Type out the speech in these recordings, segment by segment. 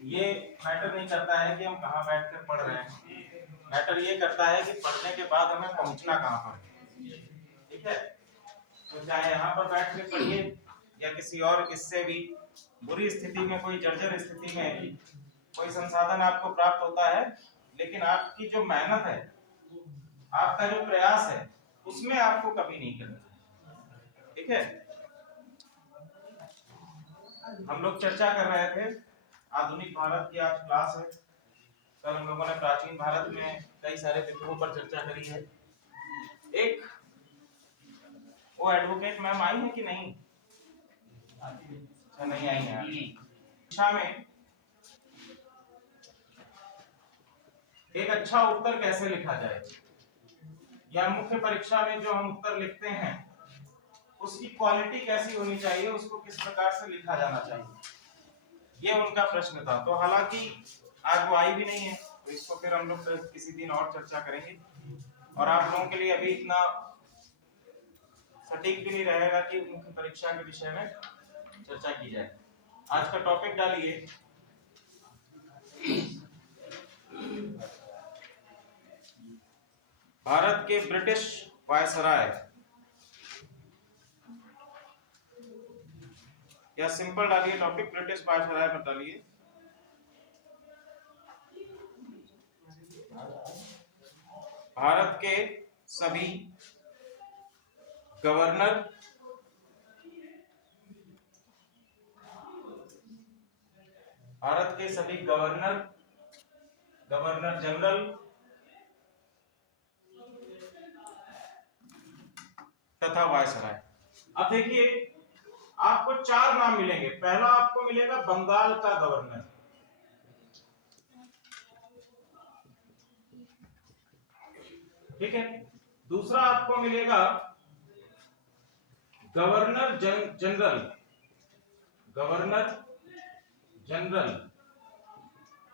ये मैटर नहीं करता है कि हम कहाँ बैठ कर पढ़ रहे हैं, मैटर ये करता है कि पढ़ने के बाद हमें पहुंचना कहाँ पर। ठीक है, तो चाहे यहाँ पर बैठ कर पढ़िए या किसी और इससे भी बुरी स्थिति में, कोई जर्जर स्थिति में भी कोई संसाधन आपको प्राप्त होता है, लेकिन आपकी जो मेहनत है, आपका जो प्रयास है, उसमें आपको कभी नहीं करना। ठीक है, हम लोग चर्चा कर रहे थे आधुनिक भारत की, आज क्लास है। कल हम लोगों ने प्राचीन भारत में कई सारे विषयों पर चर्चा करी है। एक वो एडवोकेट मैम आई है कि नहीं? अच्छा, नहीं आई है। परीक्षा में एक अच्छा उत्तर कैसे लिखा जाए, या मुख्य परीक्षा में जो हम उत्तर लिखते हैं उसकी क्वालिटी कैसी होनी चाहिए, उसको किस प्रकार से लिखा जाना चाहिए, ये उनका प्रश्न था। तो हालांकि आज वो आई भी नहीं है, तो इसको फिर हम लोग किसी दिन और चर्चा करेंगे। और आप लोगों के लिए अभी इतना सटीक भी नहीं रहेगा कि मुख्य परीक्षा के विषय में चर्चा की जाए। आज का टॉपिक डालिए भारत के ब्रिटिश वायसराय, या सिंपल डालिए टॉपिक ब्रिटिश वायसराय पर डालिए। भारत के सभी गवर्नर गवर्नर जनरल तथा वायसराय। अब देखिए, आपको 4 नाम मिलेंगे। पहला आपको मिलेगा बंगाल का गवर्नर, ठीक है। दूसरा आपको मिलेगा गवर्नर जनरल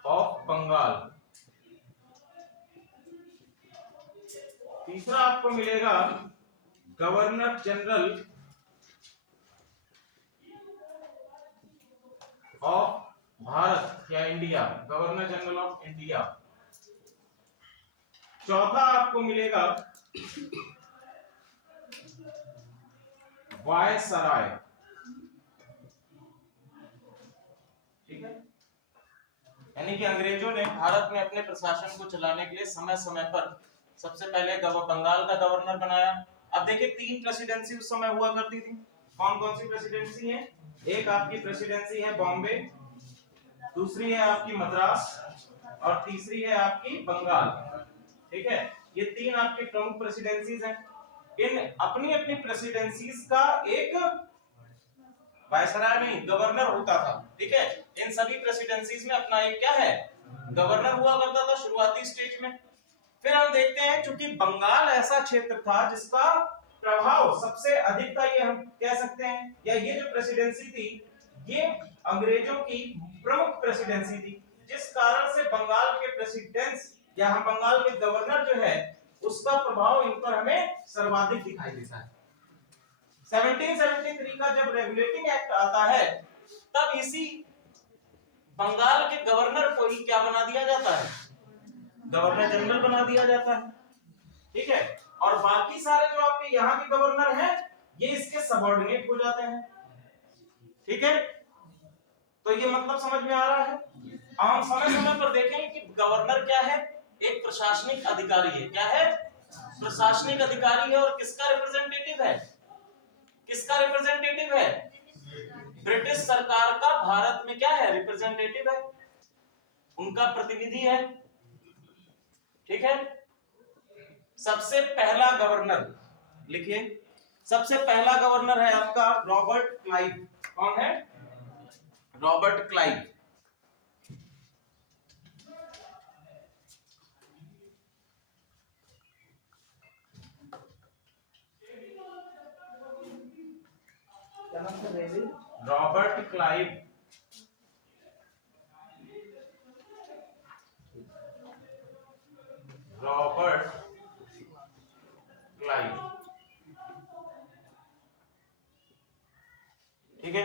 ऑफ बंगाल। तीसरा आपको मिलेगा गवर्नर जनरल ऑफ भारत या India, governor general of India. चौथा आपको मिलेगा वायसराय, ठीक है। यानी कि अंग्रेजों ने भारत में अपने प्रशासन को चलाने के लिए समय समय पर सबसे पहले बंगाल का गवर्नर बनाया। अब देखिए, 3 प्रेसिडेंसी उस समय हुआ करती थी। कौन कौन सी प्रेसिडेंसी है? एक आपकी प्रेसिडेंसी है बॉम्बे, दूसरी है आपकी मद्रास, और तीसरी है आपकी बंगाल, ठीक है। ये 3 आपकी प्रमुख प्रेसिडेंसीज हैं। इन अपनी अपनी प्रेसिडेंसीज का एक वायसराय नहीं, गवर्नर होता था, ठीक है। इन सभी प्रेसिडेंसीज में अपना एक क्या है, गवर्नर हुआ करता था शुरुआती स्टेज में। फिर हम देखते हैं, चूंकि बंगाल ऐसा क्षेत्र था जिसका प्रभाव सबसे अधिक था, ये हम कह सकते हैं, या ये जो प्रेसिडेंसी थी ये अंग्रेजों की प्रमुख प्रेसिडेंसी थी, जिस कारण से बंगाल के प्रेसिडेंट या हम बंगाल के गवर्नर जो है उसका प्रभाव इन पर हमें सर्वाधिक दिखाई देता है। 1773 का जब रेगुलेटिंग एक्ट आता है, तब इसी बंगाल के गवर्नर को ही क्या बना दिया जाता है, गवर्नर जनरल बना दिया जाता है, ठीक है। और बाकी सारे जो आपके यहाँ के गवर्नर हैं ये इसके सबऑर्डिनेट हो जाते हैं, ठीक है। तो ये मतलब समझ में आ रहा है। हम समय समय पर देखें कि गवर्नर क्या है, एक प्रशासनिक अधिकारी है। क्या है? प्रशासनिक अधिकारी है। और किसका रिप्रेजेंटेटिव है? किसका रिप्रेजेंटेटिव है? ब्रिटिश सरकार का भारत में क्या है, रिप्रेजेंटेटिव है, उनका प्रतिनिधि है, ठीक है। सबसे पहला गवर्नर लिखिए, सबसे पहला गवर्नर है आपका रॉबर्ट क्लाइव। कौन है? Robert Clive. क्या नाम था? Robert Clive. रॉबर्ट क्लाइव, ठीक है।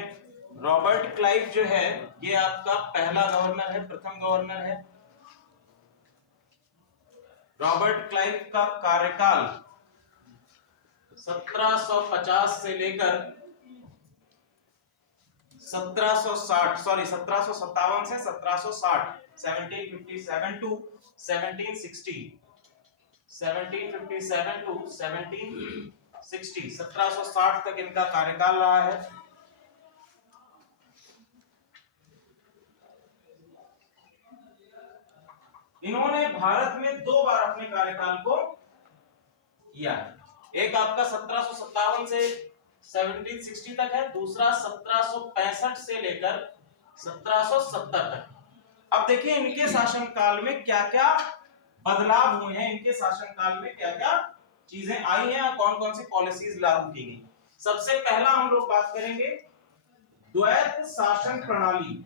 रॉबर्ट क्लाइव जो है ये आपका पहला गवर्नर है, प्रथम गवर्नर है। रॉबर्ट क्लाइव का कार्यकाल 1750 से लेकर 1757 से 1760, 1757 टू 1760, 1757 टू 1760, 1760 तक इनका कार्यकाल रहा है। इन्होंने भारत में 2 बार अपने कार्यकाल को किया है। एक आपका 1757 से 1760 तक है, दूसरा 1765 से लेकर 1770 तक। अब देखिए इनके शासनकाल में क्या क्या बदलाव हुए हैं, इनके शासनकाल में क्या क्या चीजें आई हैं और कौन कौन सी पॉलिसीज लागू की गई। सबसे पहला हम लोग बात करेंगे द्वैत शासन प्रणाली।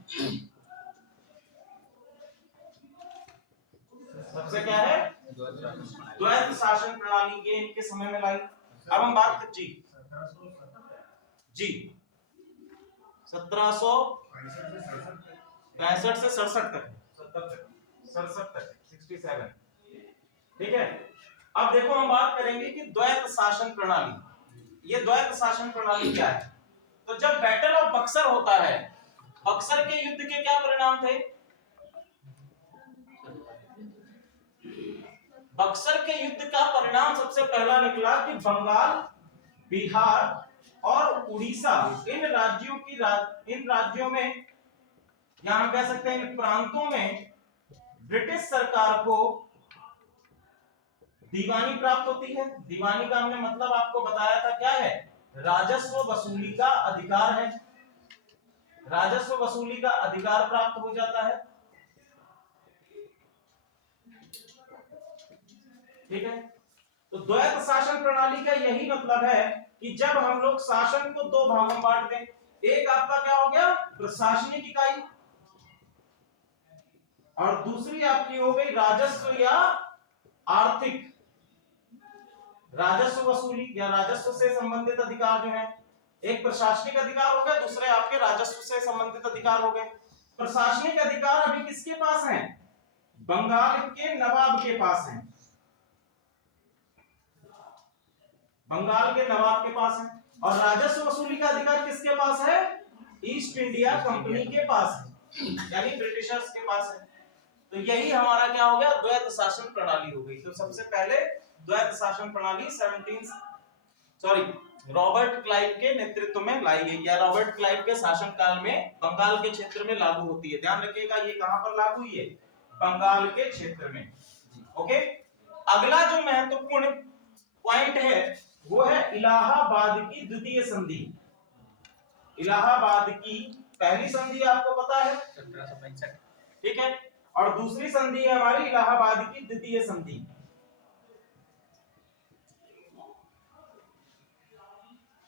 सबसे क्या है, द्वैत शासन प्रणाली, ये इनके समय में लाई। अब हम बात कर जी 1765 से 67 तक, 67, ठीक है। अब देखो हम बात करेंगे कि द्वैत शासन प्रणाली। ये द्वैत शासन प्रणाली क्या है? तो जब बैटल ऑफ बक्सर होता है, बक्सर के युद्ध के क्या परिणाम थे? बक्सर के युद्ध का परिणाम सबसे पहला निकला कि बंगाल, बिहार और उड़ीसा, इन राज्यों में, या हम कह सकते हैं इन प्रांतों में ब्रिटिश सरकार को दीवानी प्राप्त होती है। दीवानी का हमने मतलब आपको बताया था, क्या है? राजस्व वसूली का अधिकार है। राजस्व वसूली का अधिकार प्राप्त हो जाता है, ठीक है। तो द्वैत शासन प्रणाली का यही मतलब है कि जब हम लोग शासन को 2 भागों में बांट दें, एक आपका क्या हो गया, प्रशासनिक इकाई, और दूसरी आपकी हो गई राजस्व या आर्थिक, राजस्व वसूली या राजस्व से संबंधित अधिकार जो है। एक प्रशासनिक अधिकार हो गया, दूसरे आपके राजस्व से संबंधित अधिकार हो गए। प्रशासनिक अधिकार अभी किसके पास हैं? बंगाल के नवाब के पास हैं, बंगाल के नवाब के पास है। और राजस्व वसूली का अधिकार किसके पास है? ईस्ट इंडिया कंपनी के पास है, यानी ब्रिटिशर्स के पास है। तो यही हमारा क्या हो गया, द्वैत शासन प्रणाली हो गई। तो सबसे पहले द्वैत शासन प्रणाली रॉबर्ट क्लाइव के नेतृत्व में लाई गई, या रॉबर्ट क्लाइव के शासनकाल में बंगाल के क्षेत्र में लागू होती है। ध्यान रखिएगा ये कहां पर लागू हुई है, बंगाल के क्षेत्र में। ओके, अगला जो महत्वपूर्ण पॉइंट है वो है इलाहाबाद की द्वितीय संधि। इलाहाबाद की पहली संधि आपको पता है 1765, ठीक है, और दूसरी संधि है हमारी इलाहाबाद की द्वितीय संधि।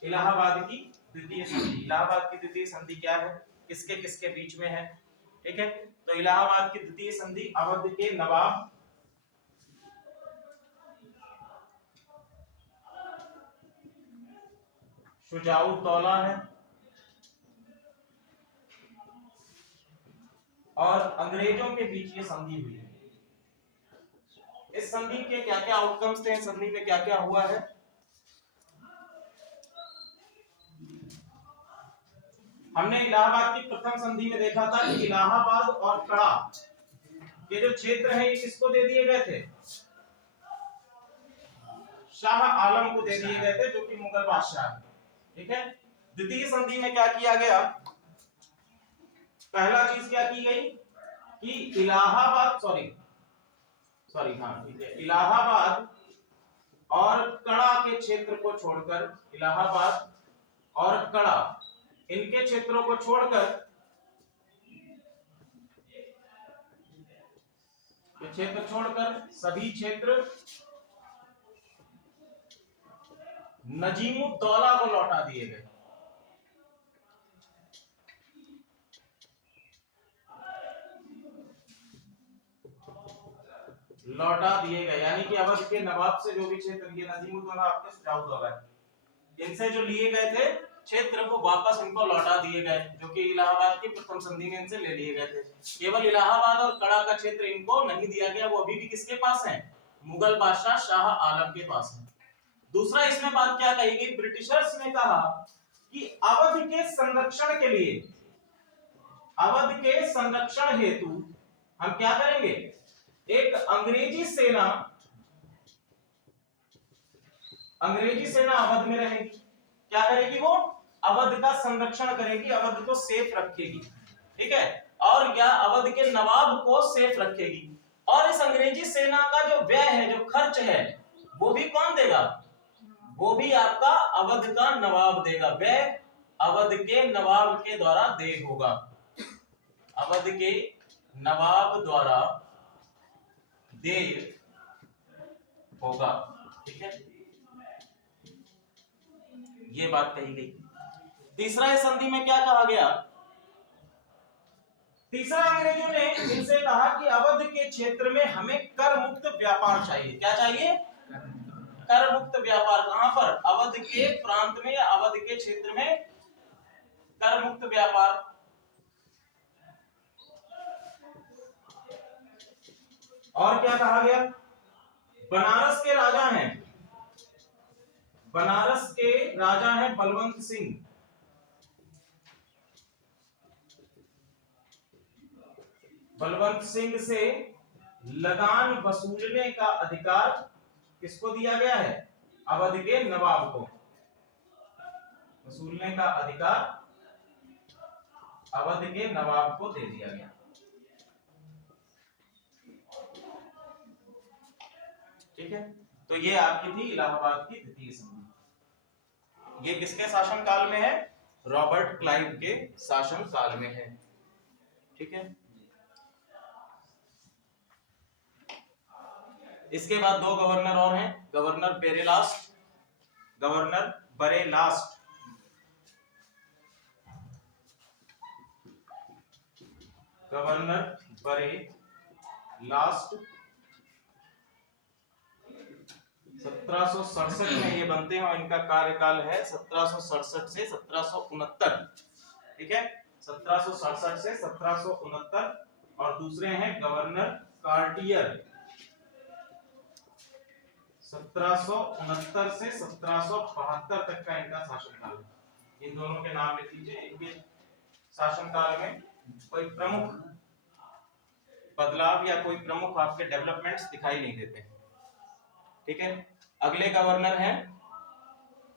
इलाहाबाद की द्वितीय संधि, इलाहाबाद की द्वितीय संधि क्या है, किसके किसके बीच में है, ठीक है। तो इलाहाबाद की द्वितीय संधि अवध के नवाब शुजाउद्दौला है और अंग्रेजों के बीच ये संधि हुई है। इस संधि के क्या क्या आउटकम्स थे, संधि में क्या क्या हुआ है? हमने इलाहाबाद की प्रथम संधि में देखा था कि इलाहाबाद और कड़ा ये जो क्षेत्र है ये किसको दे दिए गए थे? शाह आलम को दे दिए गए थे, जो कि मुगल बादशाह है, ठीक है। द्वितीय संधि में क्या किया गया? पहला चीज क्या की गई कि इलाहाबाद ठीक है, इलाहाबाद और कड़ा के क्षेत्र को छोड़कर, इलाहाबाद और कड़ा इनके क्षेत्रों को छोड़कर, ये क्षेत्र छोड़कर सभी क्षेत्र नजीमुद्दौला को लौटा दिए गए। लौटा दिए गए, यानी कि अवध के नवाब से जो भी क्षेत्र, ये नजीमुद्दौला आपके सुजाउद्दौला है, इनसे जो लिए गए थे क्षेत्र वो वापस इनको लौटा दिए गए, जो कि इलाहाबाद की प्रथम संधि में इनसे ले लिए गए थे। केवल इलाहाबाद और कड़ा का क्षेत्र इनको नहीं दिया गया, वो अभी भी किसके पास है? मुगल बादशाह शाह आलम के पास है। दूसरा इसमें बात क्या कही गई, ब्रिटिशर्स ने कहा कि अवध के संरक्षण के लिए, अवध के संरक्षण हेतु हम क्या करेंगे, एक अंग्रेजी सेना अवध में रहेगी। क्या करेगी वो? अवध का संरक्षण करेगी, अवध को सेफ रखेगी, ठीक है, और या अवध के नवाब को सेफ रखेगी। और इस अंग्रेजी सेना का जो व्यय है, जो खर्च है, वो भी कौन देगा? वो भी आपका अवध का नवाब देगा। व्यय अवध के नवाब के द्वारा देय होगा, अवध के नवाब द्वारा देय होगा, ठीक है, ये बात कही गई। तीसरा इस संधि में क्या कहा गया? तीसरा, अंग्रेजों ने इनसे कहा कि अवध के क्षेत्र में हमें कर मुक्त व्यापार चाहिए। क्या चाहिए? कर मुक्त व्यापार। कहां पर? अवध के प्रांत में या अवध के क्षेत्र में कर मुक्त व्यापार। और क्या कहा गया? बनारस के राजा हैं, बनारस के राजा हैं बलवंत सिंह, बलवंत सिंह से लगान वसूलने का अधिकार किसको दिया गया है? अवध के नवाब को। वसूलने का अधिकार अवध के नवाब को दे दिया गया, ठीक है। तो ये आपकी थी इलाहाबाद की द्वितीय संधि। ये किसके शासन काल में है? रॉबर्ट क्लाइव के शासन काल में है, ठीक है। इसके बाद दो गवर्नर और हैं, गवर्नर बेरेलास्ट, गवर्नर बरेलास्ट। गवर्नर बरेलास्ट 1767 में ये बनते हैं और इनका कार्यकाल है 1767 से 1769, ठीक है, 1767 से 1769। और दूसरे हैं गवर्नर कार्टियर, 1769 से 1772 तक का इनका शासनकाल है। इन दोनों के नाम लिख लीजिए। इनके शासनकाल में कोई प्रमुख बदलाव या कोई प्रमुख आपके डेवलपमेंट्स दिखाई नहीं देते, ठीक है। अगले गवर्नर हैं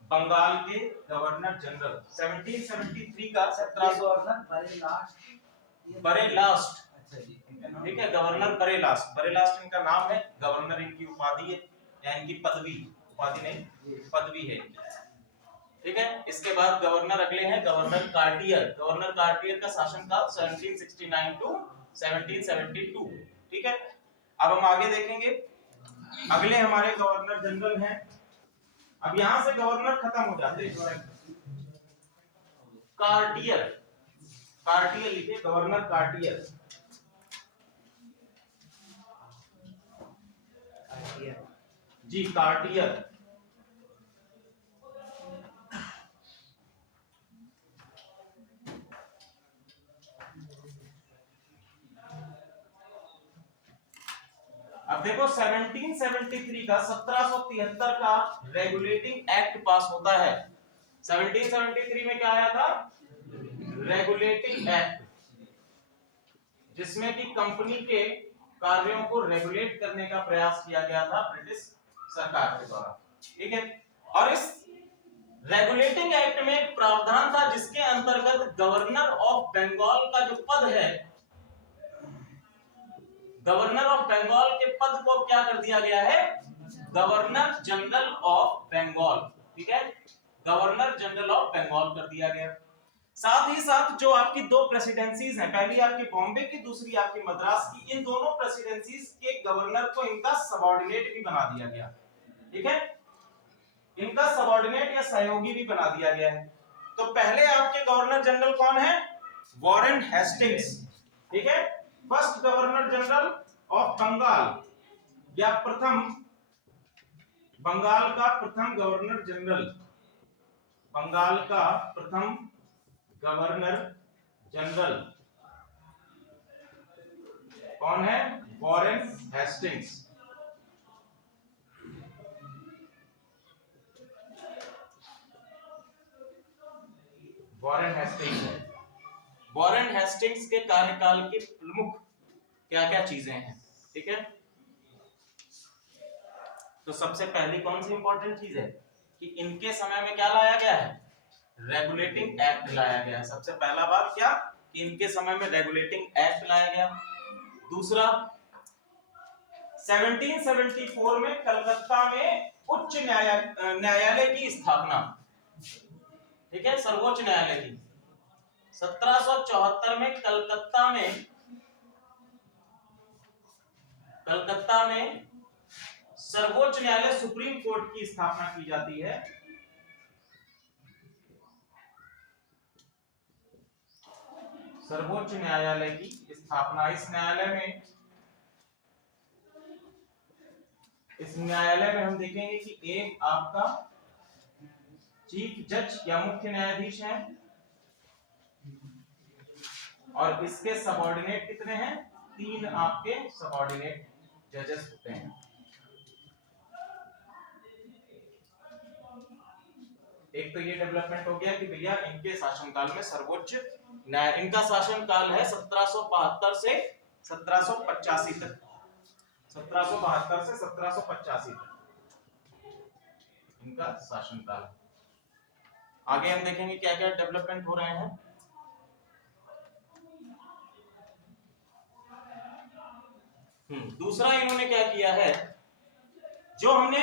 बंगाल के गवर्नर जनरल, 1773 का 1700 बरेलास्ट, ठीक है, गवर्नर बरेलास्ट। बरेलास्ट इनका नाम है, गवर्नर इनकी उपाधि है या इनकी पदवी, उपाधि नहीं पदवी है, ठीक है। इसके बाद गवर्नर अगले हैं गवर्नर कार्टियर। गवर्नर कार्टियर का शासनकाल 1769 टू 1772, ठीक है। अब हम आगे देखेंगे, अगले हमारे गवर्नर जनरल हैं। अब यहां से गवर्नर खत्म हो जाते हैं। कार्टियर, कार्टियर लिखिए, गवर्नर कार्टियर, जी कार्टियर। अब देखो 1773 का 1773 का रेगुलेटिंग एक्ट पास होता है। 1773 में क्या आया था? रेगुलेटिंग एक्ट, जिसमें कि कंपनी के कार्यों को रेगुलेट करने का प्रयास किया गया था ब्रिटिश सरकार के द्वारा, ठीक है। और इस रेगुलेटिंग एक्ट में एक प्रावधान था जिसके अंतर्गत गवर्नर ऑफ बंगाल का जो पद है, गवर्नर ऑफ बंगाल के पद को क्या कर दिया गया है? गवर्नर जनरल ऑफ बंगाल, ठीक है, गवर्नर जनरल ऑफ बंगाल कर दिया गया। साथ ही साथ जो आपकी दो प्रेसिडेंसीज हैं, पहली आपकी बॉम्बे की, दूसरी आपकी मद्रास की, इन दोनों प्रेसिडेंसीज के गवर्नर को इनका सबऑर्डिनेट भी बना दिया गया, ठीक है, इनका सबऑर्डिनेट या सहयोगी भी बना दिया गया है। तो पहले आपके गवर्नर जनरल कौन है? वॉरेन हेस्टिंग्स, ठीक है, first governor general of Bengal या प्रथम बंगाल का प्रथम गवर्नर जनरल, बंगाल का प्रथम गवर्नर जनरल कौन है? Warren Hastings. वॉरेन हेस्टिंग्स है। वॉरेन हेस्टिंग्स के कार्यकाल की प्रमुख क्या क्या चीजें हैं, ठीक है? तो सबसे पहली कौन सी इंपॉर्टेंट चीज है कि इनके समय में क्या लाया गया है? रेगुलेटिंग एक्ट लाया गया। सबसे पहला बात क्या कि इनके समय में रेगुलेटिंग एक्ट लाया गया। दूसरा, 1774 में कलकत्ता में उच्च न्यायालय की स्थापना, ठीक है, सर्वोच्च न्यायालय की। 1774 में कलकत्ता में सर्वोच्च न्यायालय सुप्रीम कोर्ट की स्थापना की जाती है। सर्वोच्च न्यायालय की स्थापना, इस न्यायालय में हम देखेंगे कि एक आपका चीफ जज या मुख्य न्यायाधीश है और इसके सबऑर्डिनेट कितने हैं? 3 आपके सबऑर्डिनेट जजेस होते हैं। एक तो ये डेवलपमेंट हो गया कि भैया इनके शासनकाल में सर्वोच्च न्याय, इनका शासनकाल है 1772 से 1785 तक। 1772 से 1785 तक इनका शासनकाल। आगे हम देखेंगे क्या क्या डेवलपमेंट हो रहे हैं। दूसरा इन्होंने क्या किया है, जो हमने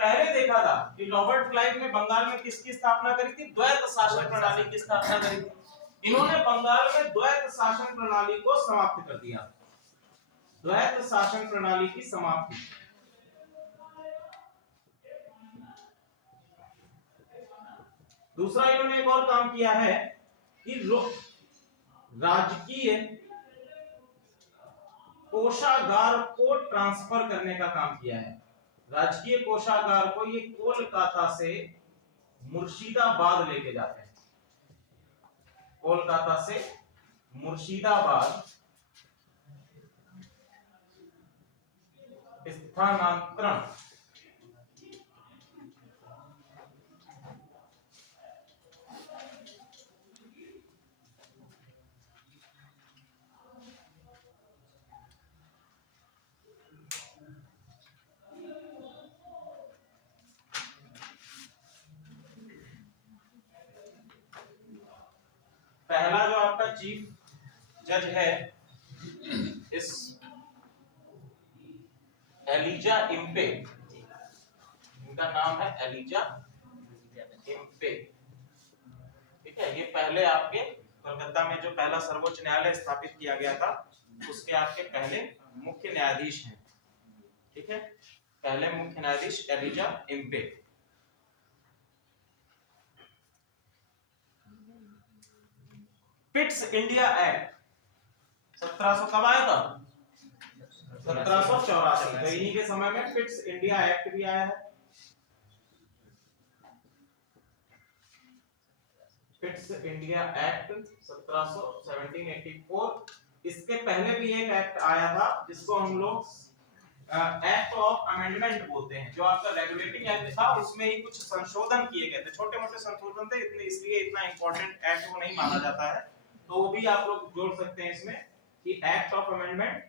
पहले देखा था कि रॉबर्ट क्लाइव ने बंगाल में किसकी स्थापना करी थी? द्वैत शासन प्रणाली की स्थापना करी थी। इन्होंने बंगाल में द्वैत शासन प्रणाली को समाप्त कर दिया। द्वैत शासन प्रणाली की समाप्ति। दूसरा इन्होंने एक और काम किया है कि राजकीय कोषागार को ट्रांसफर करने का काम किया है। राजकीय कोषागार को ये कोलकाता से मुर्शिदाबाद लेके जाते हैं। कोलकाता से मुर्शिदाबाद स्थानांतरण। पहला जो आपका चीफ जज है, इस एलिजा इम्पे, इनका नाम है एलिजा इम्पे, ठीक है। ये पहले आपके कलकत्ता में जो पहला सर्वोच्च न्यायालय स्थापित किया गया था उसके आपके पहले मुख्य न्यायाधीश हैं, ठीक है। पहले मुख्य न्यायाधीश Elijah Impey. Pitt's India Act 1700 कब आया था? 1784। तो इन्हीं के समय में पिट्स इंडिया एक्ट भी आया है। पिट्स इंडिया एक्ट 1784। इसके पहले भी एक एक्ट आया था जिसको हम लोग एक्ट ऑफ अमेंडमेंट बोलते हैं, जो आपका रेगुलेटिंग एक्ट था, उसमें ही कुछ संशोधन किए गए थे, छोटे मोटे संशोधन थे, इसलिए इतना इंपॉर्टेंट एक्ट वो नहीं माना जाता है। तो वो भी आप लोग जोड़ सकते हैं इसमें कि एक्ट ऑफ अमेंडमेंट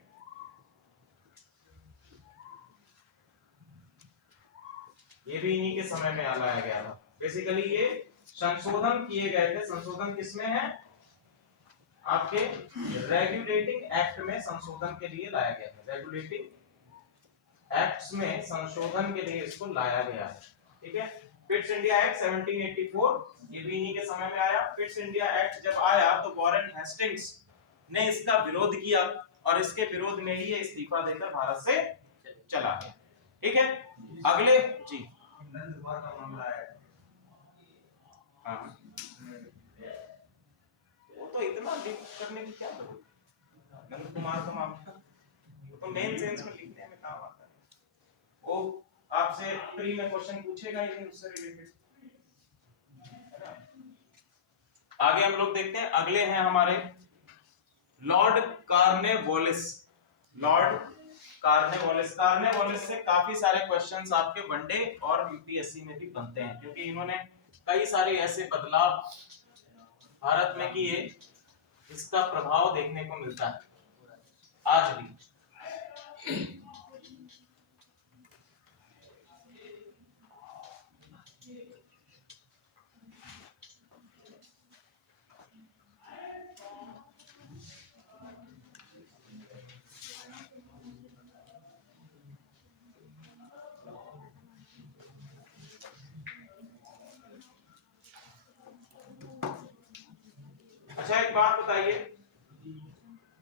ये भी इन्हीं के समय में लाया गया था। बेसिकली ये संशोधन किए गए थे। संशोधन किसमें है? आपके रेगुलेटिंग एक्ट में संशोधन के लिए लाया गया है। रेगुलेटिंग एक्ट्स में संशोधन के लिए इसको लाया गया है, ठीक है। पिट्स इंडिया एक्ट 1784 ये भी इन्हीं के समय में आया। पिट्स इंडिया एक्ट जब आया तो वॉरेन हेस्टिंग्स ने इसका विरोध किया और इसके विरोध में ही ये इस्तीफा देकर भारत से चला गया, ठीक है। अगले जी नंदकुमार का मामला है। हाँ, वो तो इतना डीप करने की क्या जरूरत है? नंद कुमार का मामला तो मेन सेंस में लिखने में काम आता है। वो आपसे प्री में क्वेश्चन पूछेगा ही नहीं उससे रिलेटेड, है ना। आगे हम लोग देखते हैं, अगले हैं हमारे लॉर्ड कार्नेवालिस। लॉर्ड कार्नेवालिस, कार्नेवालिस से काफी सारे क्वेश्चंस आपके वनडे और यूपीएससी में भी बनते हैं, क्योंकि इन्होंने कई सारे ऐसे बदलाव भारत में किए, इसका प्रभाव देखने को मिलता है आज भी। अच्छा एक बात बताइए,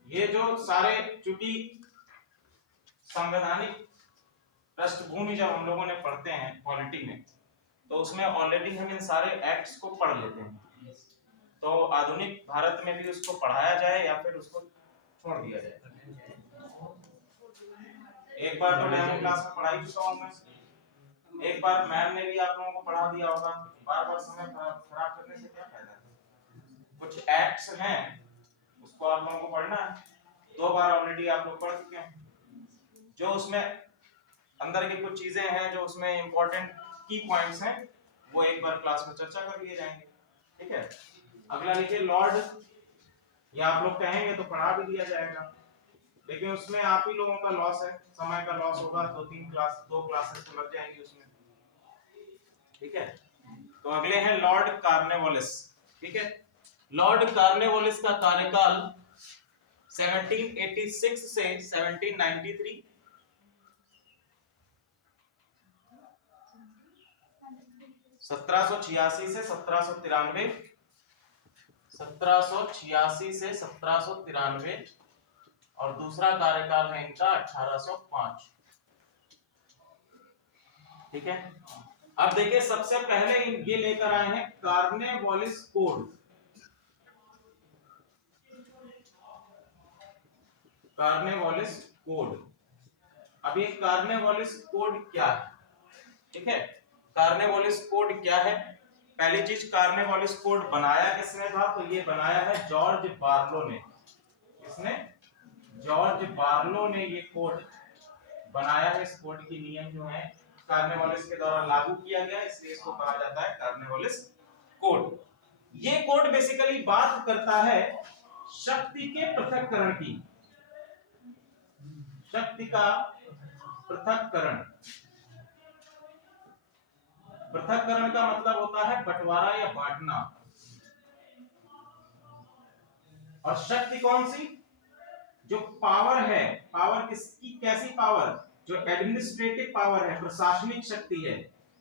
ये जो सारे, चूंकि संवैधानिक पृष्ठभूमि जब हम लोगों ने पढ़ते हैं पॉलिटी में, तो उसमें ऑलरेडी हम इन सारे एक्ट्स को पढ़ लेते हैं। तो आधुनिक भारत में भी उसको पढ़ाया जाए या फिर उसको छोड़ दिया जाए? एक बार तो डेमो क्लास में पढ़ाई चुका हूं मैं, एक बार मैम ने भी आप लोगों को पढ़ा दिया होगा। बार बार समय खराब करने से क्या फायदा? कुछ एक्ट्स हैं उसको आप लोगों को पढ़ना है, 2 बार ऑलरेडी आप लोग पढ़ चुके हैं। जो उसमें अंदर की कुछ चीजें हैं, जो उसमें इंपॉर्टेंट की पॉइंट्स हैं, वो एक बार क्लास में चर्चा कर लिए जाएंगे, ठीक है। अगला लिखिए लॉर्ड, या आप लोग कहेंगे तो पढ़ा भी दिया जाएगा, लेकिन उसमें आप ही लोगों का लॉस है, समय का लॉस होगा, 2 क्लासेस तो लग जाएंगी उसमें, ठीक है। तो अगले हैं लॉर्ड कार्नेवालिस, ठीक है। लॉर्ड कार्नेवालिस का कार्यकाल 1786 से 1793, 1786 से 1793, 1786 से 1793, और दूसरा कार्यकाल है इनका 1805, ठीक है। अब देखिए सबसे पहले ये लेकर आए हैं कार्नेवालिस कोड। कार्नेवालिस कोड, अब ये कार्नेवालिस कोड क्या है, ठीक है। कार्नेवालिस कोड क्या है? पहली चीज, कार्नेवालिस कोड बनाया किसने था? तो ये बनाया है जॉर्ज बार्लो ने। किसने? जॉर्ज बार्लो ने ये कोड बनाया है। इस कोड की नियम जो है कार्नेवालिस के द्वारा लागू किया गया, इसलिए इसको कहा जाता है कार्नेवालिस कोड। ये कोड बेसिकली बात करता है शक्ति के पृथक्करण की, शक्ति का पृथक्करण। पृथक्करण का मतलब होता है बंटवारा या बांटना। और शक्ति कौन सी? जो पावर है, पावर किसकी, कैसी पावर? जो एडमिनिस्ट्रेटिव पावर है, प्रशासनिक शक्ति है,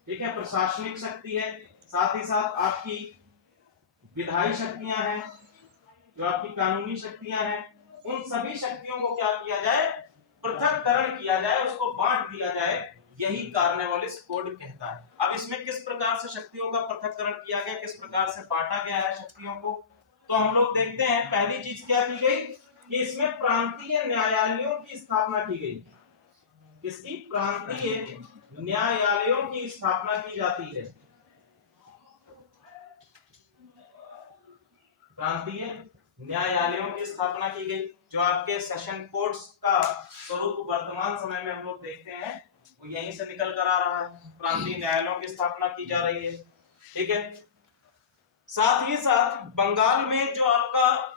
ठीक है, प्रशासनिक शक्ति है। साथ ही साथ आपकी विधायी शक्तियां हैं, जो आपकी कानूनी शक्तियां हैं, उन सभी शक्तियों को क्या किया जाए? पृथक्करण किया जाए, उसको बांट दिया जाए। यही कार्नेवालिस कोड कहता है। अब इसमें किस प्रकार से शक्तियों का पृथक्करण किया गया, किस प्रकार से बांटा गया है शक्तियों को, तो हम लोग देखते हैं। पहली चीज क्या की गई कि इसमें प्रांतीय न्यायालयों की स्थापना की गई। किसकी? प्रांतीय न्यायालयों की स्थापना की जाती है। प्रांतीय न्यायालयों की स्थापना की गई। जो आपके सेशन कोर्ट्स का स्वरूप वर्तमान समय में हम लोग देखते हैं, वो यहीं से निकल कर आ रहा है। प्रांतीय न्यायालयों की स्थापना की जा रही है, ठीक है। साथ ही साथ बंगाल में जो आपका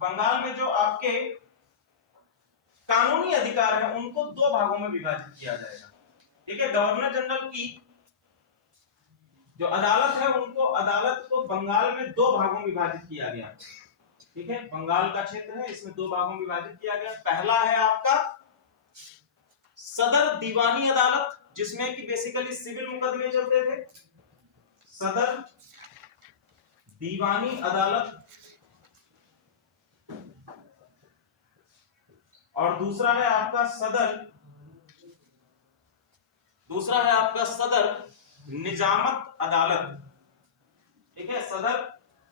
बंगाल में जो आपके कानूनी अधिकार है, उनको 2 भागों में विभाजित किया जाएगा, ठीक है। गवर्नर जनरल की जो अदालत है, उनको अदालत को बंगाल में 2 भागों में विभाजित किया गया, ठीक है। बंगाल का क्षेत्र है, इसमें 2 भागों में विभाजित किया गया। पहला है आपका सदर दीवानी अदालत, जिसमें कि बेसिकली सिविल मुकदमे चलते थे, सदर दीवानी अदालत। और दूसरा है आपका सदर निजामत अदालत, ठीक है। सदर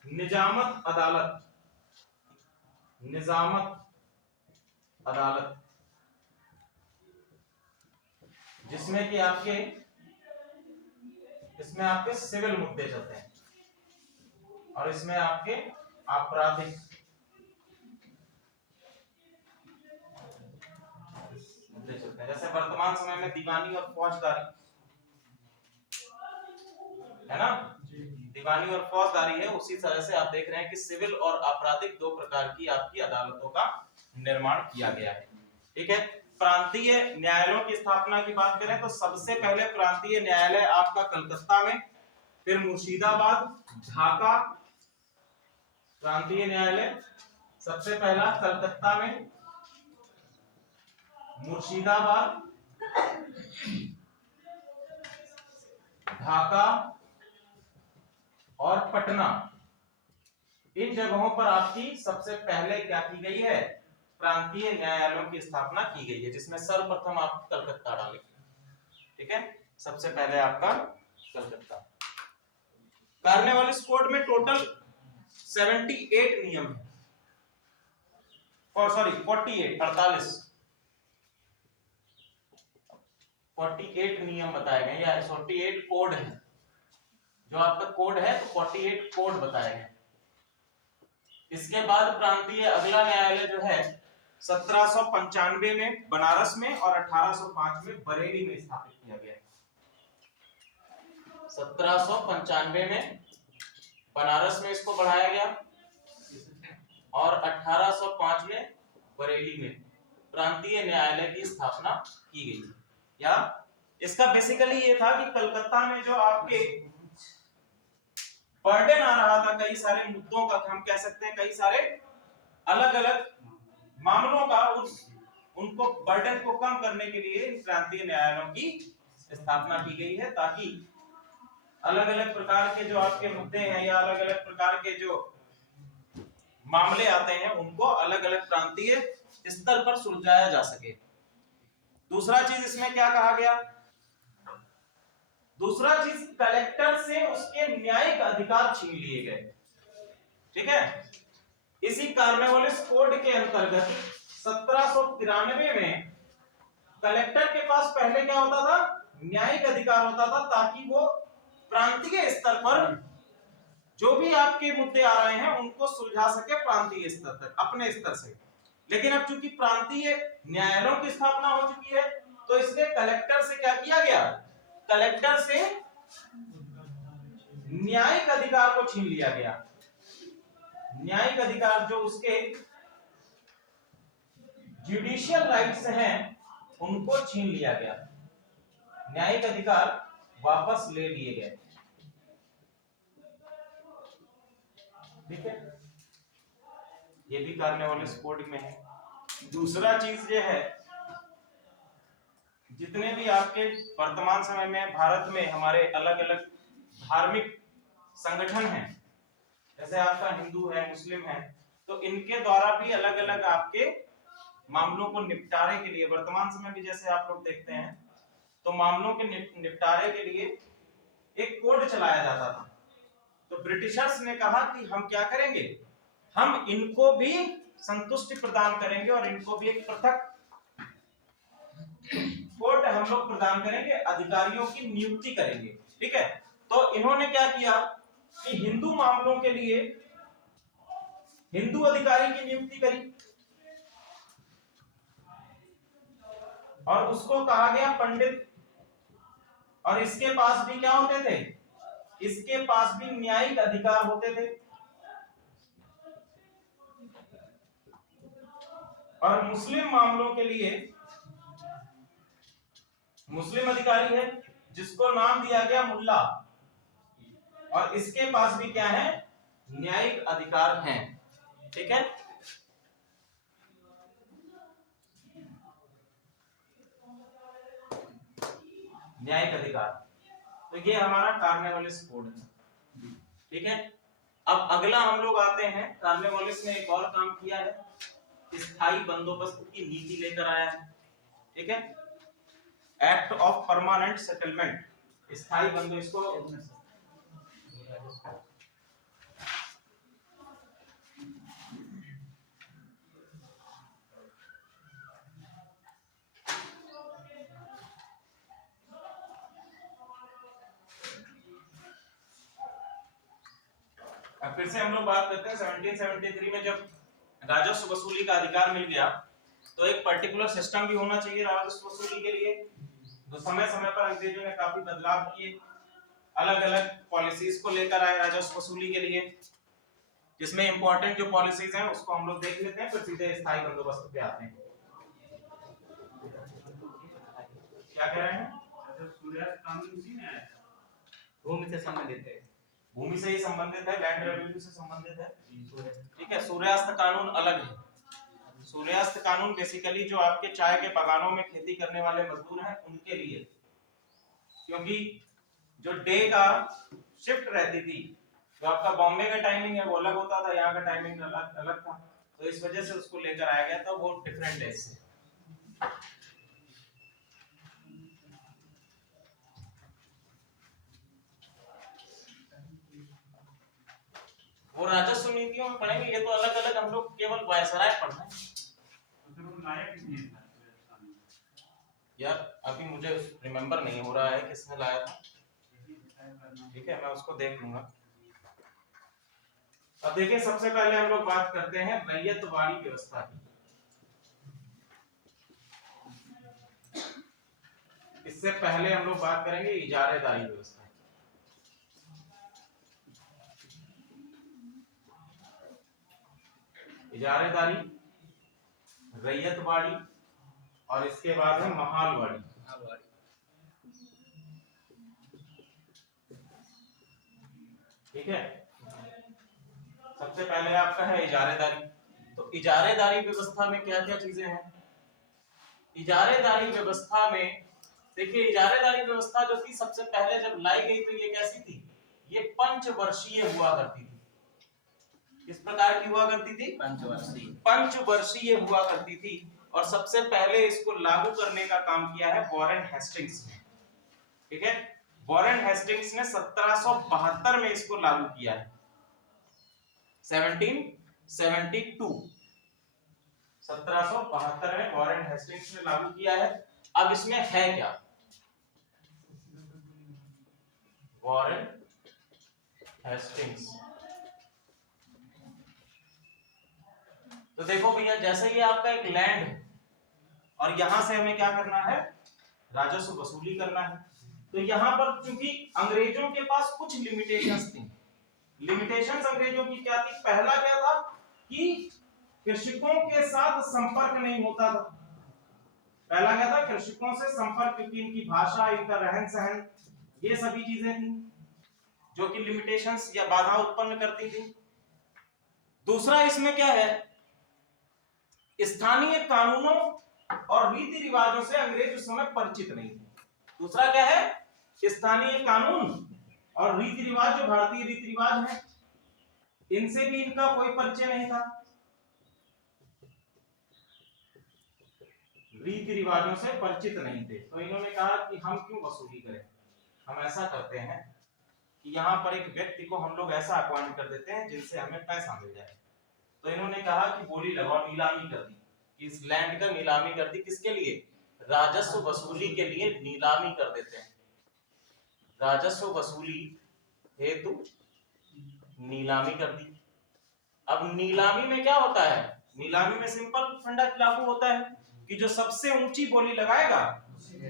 निजामत अदालत, जिसमें कि आपके इसमें आपके सिविल मुद्दे चलते हैं और इसमें आपके आपराधिक मुद्दे चलते हैं। जैसे वर्तमान समय में दीवानी और फौजदारी है ना, दीवानी और फौजदारी है, उसी तरह से आप देख रहे हैं कि सिविल और आपराधिक दो प्रकार की आपकी अदालतों का निर्माण किया गया है। ठीक है, प्रांतीय न्यायालयों की स्थापना की बात करें तो सबसे पहले प्रांतीय न्यायालय आपका कलकत्ता में, फिर मुर्शिदाबाद, ढाका। प्रांतीय न्यायालय सबसे पहला कलकत्ता में, मुर्शिदाबाद, ढाका और पटना। इन जगहों पर आपकी सबसे पहले क्या की गई है, प्रांतीय न्यायालयों की स्थापना की गई है, जिसमें सर्वप्रथम आप कलकत्ता डालेंगे। ठीक है, सबसे पहले आपका कलकत्ता। कार्नवालिस कोड में टोटल 78 नियम है, और सॉरी 48 नियम बताए गए, या 48 कोड है। जो आपका कोड है तो 48 कोड बताए गए। इसके बाद प्रांतीय अगला न्यायालय जो है 1795 में बनारस में और 1805 में बरेली में स्थापित किया गया। 1795 में बनारस में इसको बढ़ाया गया और 1805 में बरेली में प्रांतीय न्यायालय की स्थापना की गई। या इसका बेसिकली ये था कि कलकत्ता में जो आपके बर्डन आ रहा था कई सारे मुद्दों का, हम कह सकते हैं कई सारे अलग अलग मामलों का, उनको बर्डन को कम करने के लिए प्रांतीय न्यायालयों की स्थापना की गई है, ताकि अलग अलग प्रकार के जो आपके मुद्दे हैं या अलग अलग प्रकार के जो मामले आते हैं उनको अलग अलग प्रांतीय स्तर पर सुलझाया जा सके। दूसरा चीज इसमें क्या कहा गया, दूसरा चीज कलेक्टर से उसके न्यायिक अधिकार छीन लिए गए। ठीक है, इसी कार्नवालिस कोड के अंतर्गत 1793 में कलेक्टर के पास पहले क्या होता था, न्यायिक अधिकार होता था, ताकि वो प्रांतीय स्तर पर जो भी आपके मुद्दे आ रहे हैं उनको सुलझा सके प्रांतीय स्तर तक, अपने स्तर से। लेकिन अब चूंकि प्रांतीय न्यायालयों की स्थापना हो चुकी है तो इसलिए कलेक्टर से क्या किया गया, कलेक्टर से न्यायिक अधिकार को छीन लिया गया। न्यायिक अधिकार जो उसके जुडिशियल राइट्स हैं उनको छीन लिया गया, न्यायिक अधिकार वापस ले लिए गए। ठीक है, ये भी कार्नवालिस कोड में है। दूसरा चीज ये है, जितने भी आपके वर्तमान समय में भारत में हमारे अलग अलग धार्मिक संगठन हैं, जैसे आपका हिंदू है, मुस्लिम है, तो इनके द्वारा भी अलग अलग आपके मामलों को निपटारे के लिए वर्तमान समय भी जैसे आप लोग देखते हैं तो मामलों के निपटारे के लिए एक कोड चलाया जाता था। तो ब्रिटिशर्स ने कहा कि हम क्या करेंगे, हम इनको भी संतुष्टि प्रदान करेंगे और इनको भी एक पृथक कोर्ट हम लोग प्रदान करेंगे, अधिकारियों की नियुक्ति करेंगे। ठीक है, तो इन्होंने क्या किया कि हिंदू मामलों के लिए हिंदू अधिकारी की नियुक्ति करी और उसको कहा गया पंडित। और इसके पास भी क्या होते थे, इसके पास भी न्यायिक अधिकार होते थे। और मुस्लिम मामलों के लिए मुस्लिम अधिकारी है जिसको नाम दिया गया मुल्ला, और इसके पास भी क्या है, न्यायिक अधिकार हैं। ठीक है, न्यायिक अधिकार। तो ये हमारा कार्नवालिस कोड है। ठीक है, अब अगला हम लोग आते हैं, कार्नवालिस ने एक और काम किया है, स्थायी बंदोबस्त की नीति लेकर आया है। ठीक है, एक्ट ऑफ परमानेंट सेटलमेंट, स्थायी बंदोबस्त, इसको फिर से हम लोग बात करते हैं 1773 में जब राजस्व वसूली का अधिकार मिल गया तो एक पर्टिकुलर सिस्टम भी होना चाहिए राजस्व वसूली के लिए। तो समय समय पर अंग्रेजों ने काफी बदलाव किए, अलग अलग पॉलिसीज को लेकर आए राजस्व वसूली के लिए, जिसमें इंपॉर्टेंट जो पॉलिसीज हैं उसको हम लोग देख लेते हैं, फिर सीधे स्थायी बंदोबस्त पे आते हैं। क्या कह रहे हैं? सूर्यास्त कानून उसी में आया था, भूमि से संबंधित है, भूमि से ही संबंधित है, लैंड रेवेन्यू से संबंधित है। ठीक है, सूर्यास्त कानून अलग है। सूर्यास्त कानून बेसिकली जो आपके चाय के बागानों में खेती करने वाले मजदूर हैं उनके लिए, क्योंकि जो डे का शिफ्ट रहती थी, जो आपका बॉम्बे का टाइमिंग है वो अलग होता था, यहाँ का टाइमिंग अलग अलग था, तो इस वजह से उसको लेकर आया गया था, वो डिफरेंट है इससे। वो राजस्व नीतियों में पढ़ेंगे, ये तो अलग अलग हम लोग केवल वायसराय पढ़ रहे हैं। यार अभी मुझे रिमेम्बर नहीं हो रहा है किसने लाया था, ठीक है मैं उसको देख लूंगा। अब देखिए सबसे पहले हम लोग बात करते हैं रैयतवाड़ी व्यवस्था की। इससे पहले हम लोग बात करेंगे इजारेदारी व्यवस्था। इजारेदारी, रैयतवाड़ी और इसके बाद है महालवाड़ी। ठीक है, सबसे पहले आपका है इजारेदारी। तो इजारेदारी व्यवस्था में क्या क्या चीजें हैं? इजारेदारी व्यवस्था में देखिए, इजारेदारी व्यवस्था जो थी सबसे पहले जब लाई गई तो ये कैसी थी? ये पंचवर्षीय हुआ करती थी। किस प्रकार की हुआ करती थी? पंचवर्षीय। पंचवर्षीय हुआ करती थी। और सबसे पहले इसको लागू करने का काम किया है वॉरेन हेस्टिंग्स ने। ठीक है, वॉरेन हेस्टिंग्स ने 1772 में इसको लागू किया है। 1772 में वॉरेन हेस्टिंग्स ने लागू किया है। अब इसमें है क्या? वॉरेन हेस्टिंग्स, तो देखो भैया, जैसे ये आपका एक लैंड है और यहां से हमें क्या करना है? राजस्व वसूली करना है। तो यहां पर चूंकि अंग्रेजों के पास कुछ लिमिटेशंस थी। लिमिटेशंस अंग्रेजों की क्या थी? पहला क्या था कि कृषकों के साथ संपर्क नहीं होता था। पहला क्या था? कृषकों से संपर्क, क्योंकि इनकी भाषा, इनका रहन सहन, ये सभी चीजें थी जो कि लिमिटेशंस या बाधा उत्पन्न करती थी। दूसरा इसमें क्या है? स्थानीय कानूनों और रीति रिवाजों से अंग्रेज उस समय परिचित नहीं थे। दूसरा क्या है? स्थानीय कानून और रीति रिवाज, जो भारतीय रीति रिवाज है, इनसे भी इनका कोई परिचय नहीं था। रीति रिवाजों से परिचित नहीं थे, तो इन्होंने कहा कि हम क्यों वसूली करें, हम ऐसा करते हैं कि यहाँ पर एक व्यक्ति को हम लोग ऐसा अपॉइंट कर देते हैं जिनसे हमें पैसा मिल जाए। तो इन्होंने कहा कि बोली लगाओ, नीलामी कर दी, इस लैंड का नीलामी कर दी। किसके लिए? राजस्व वसूली के लिए नीलामी कर देते हैं। राजस्व वसूली हेतु नीलामी कर दी। अब नीलामी में क्या होता है? नीलामी में सिंपल फंडा लागू होता है कि जो सबसे ऊंची बोली लगाएगा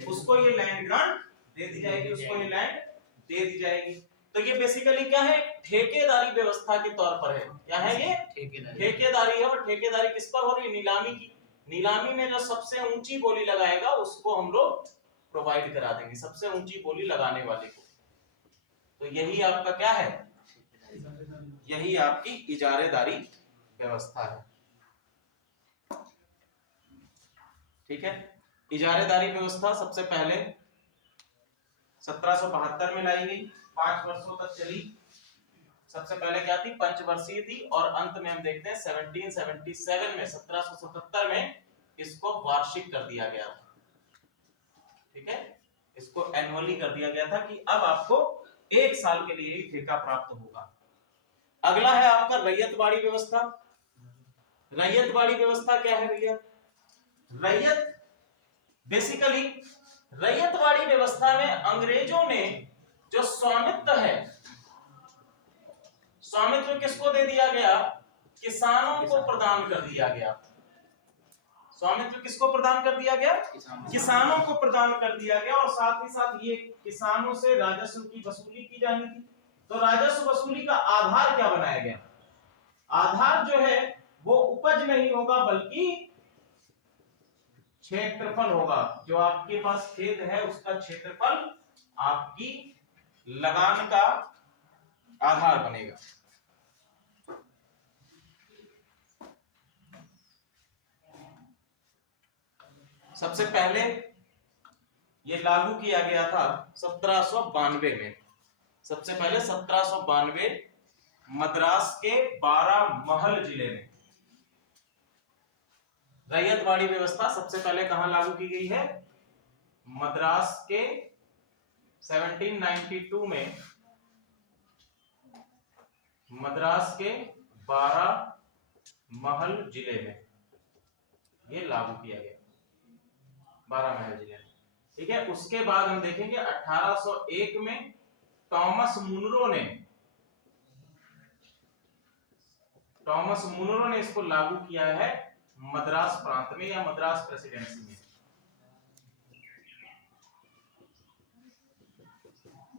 उसको ये लैंड ग्रांट दे दी जाएगी, उसको ये लैंड दे दी जाएगी। तो ये बेसिकली क्या है? ठेकेदारी व्यवस्था के तौर पर है। क्या है ये? ठेकेदारी है। और ठेकेदारी किस पर हो रही है? नीलामी की। नीलामी में जो सबसे ऊंची बोली लगाएगा उसको हम लोग प्रोवाइड करा देंगे, सबसे ऊंची बोली लगाने वाले को। तो यही आपका क्या है? यही आपकी इजारेदारी व्यवस्था है। ठीक है, इजारेदारी व्यवस्था सबसे पहले 1772 में लाई गई, 5 वर्षों तक चली। सबसे पहले क्या थी? पंचवर्षीय थी। और अंत में हम देखते हैं 1777 में, 1777 में इसको वार्षिक कर दिया गया था। ठीक है, इसको एनुअली कर दिया गया था कि अब आपको 1 साल के लिए ही ठेका प्राप्त होगा। अगला है आपका रैयतवाड़ी व्यवस्था। रैयतवाड़ी व्यवस्था क्या है भैया? रैयत, बेसिकली रैयतवाड़ी व्यवस्था में अंग्रेजों ने जो स्वामित्व है, स्वामित्व किसको दे दिया गया? किसानों को प्रदान कर दिया गया। स्वामित्व किसको प्रदान कर दिया गया? किसानों को प्रदान कर दिया गया। और साथ ही साथ ये किसानों से राजस्व की वसूली की जानी थी। तो राजस्व वसूली का आधार क्या बनाया गया? आधार जो है वो उपज नहीं होगा बल्कि क्षेत्रफल होगा। जो आपके पास खेत है उसका क्षेत्रफल आपकी लगान का आधार बनेगा। सबसे पहले ये लागू किया गया था 1792 में। सबसे पहले 1792 मद्रास के 12 महल जिले में रैयतवाड़ी व्यवस्था सबसे पहले कहां लागू की गई है? मद्रास के 1792 में मद्रास के 12 महल जिले में ये लागू किया गया। 12 महल जिले में, ठीक है। उसके बाद हम देखेंगे 1801 में टॉमस मुनरो ने इसको लागू किया है मद्रास प्रांत में या मद्रास प्रेसिडेंसी में।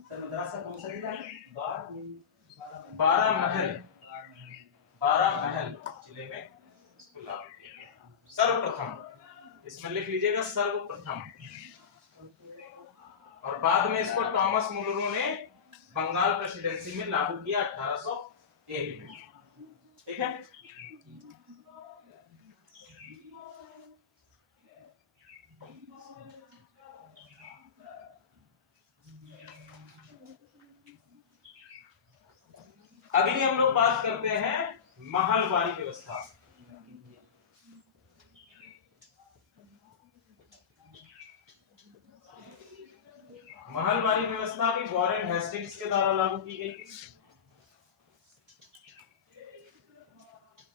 सर मद्रास का कौन सा जिला है? 12 महल जिले में इसको लागू किया गया सर्वप्रथम। इसमें लिख लीजिएगा सर्वप्रथम। और बाद में इसको टॉमस मुनरो ने बंगाल प्रेसिडेंसी में लागू किया 1801 में, ठीक है। अगली हम लोग बात करते हैं महलवारी व्यवस्था। महलवारी व्यवस्था भी वॉरेन हेस्टिंग्स के द्वारा लागू की गई थी।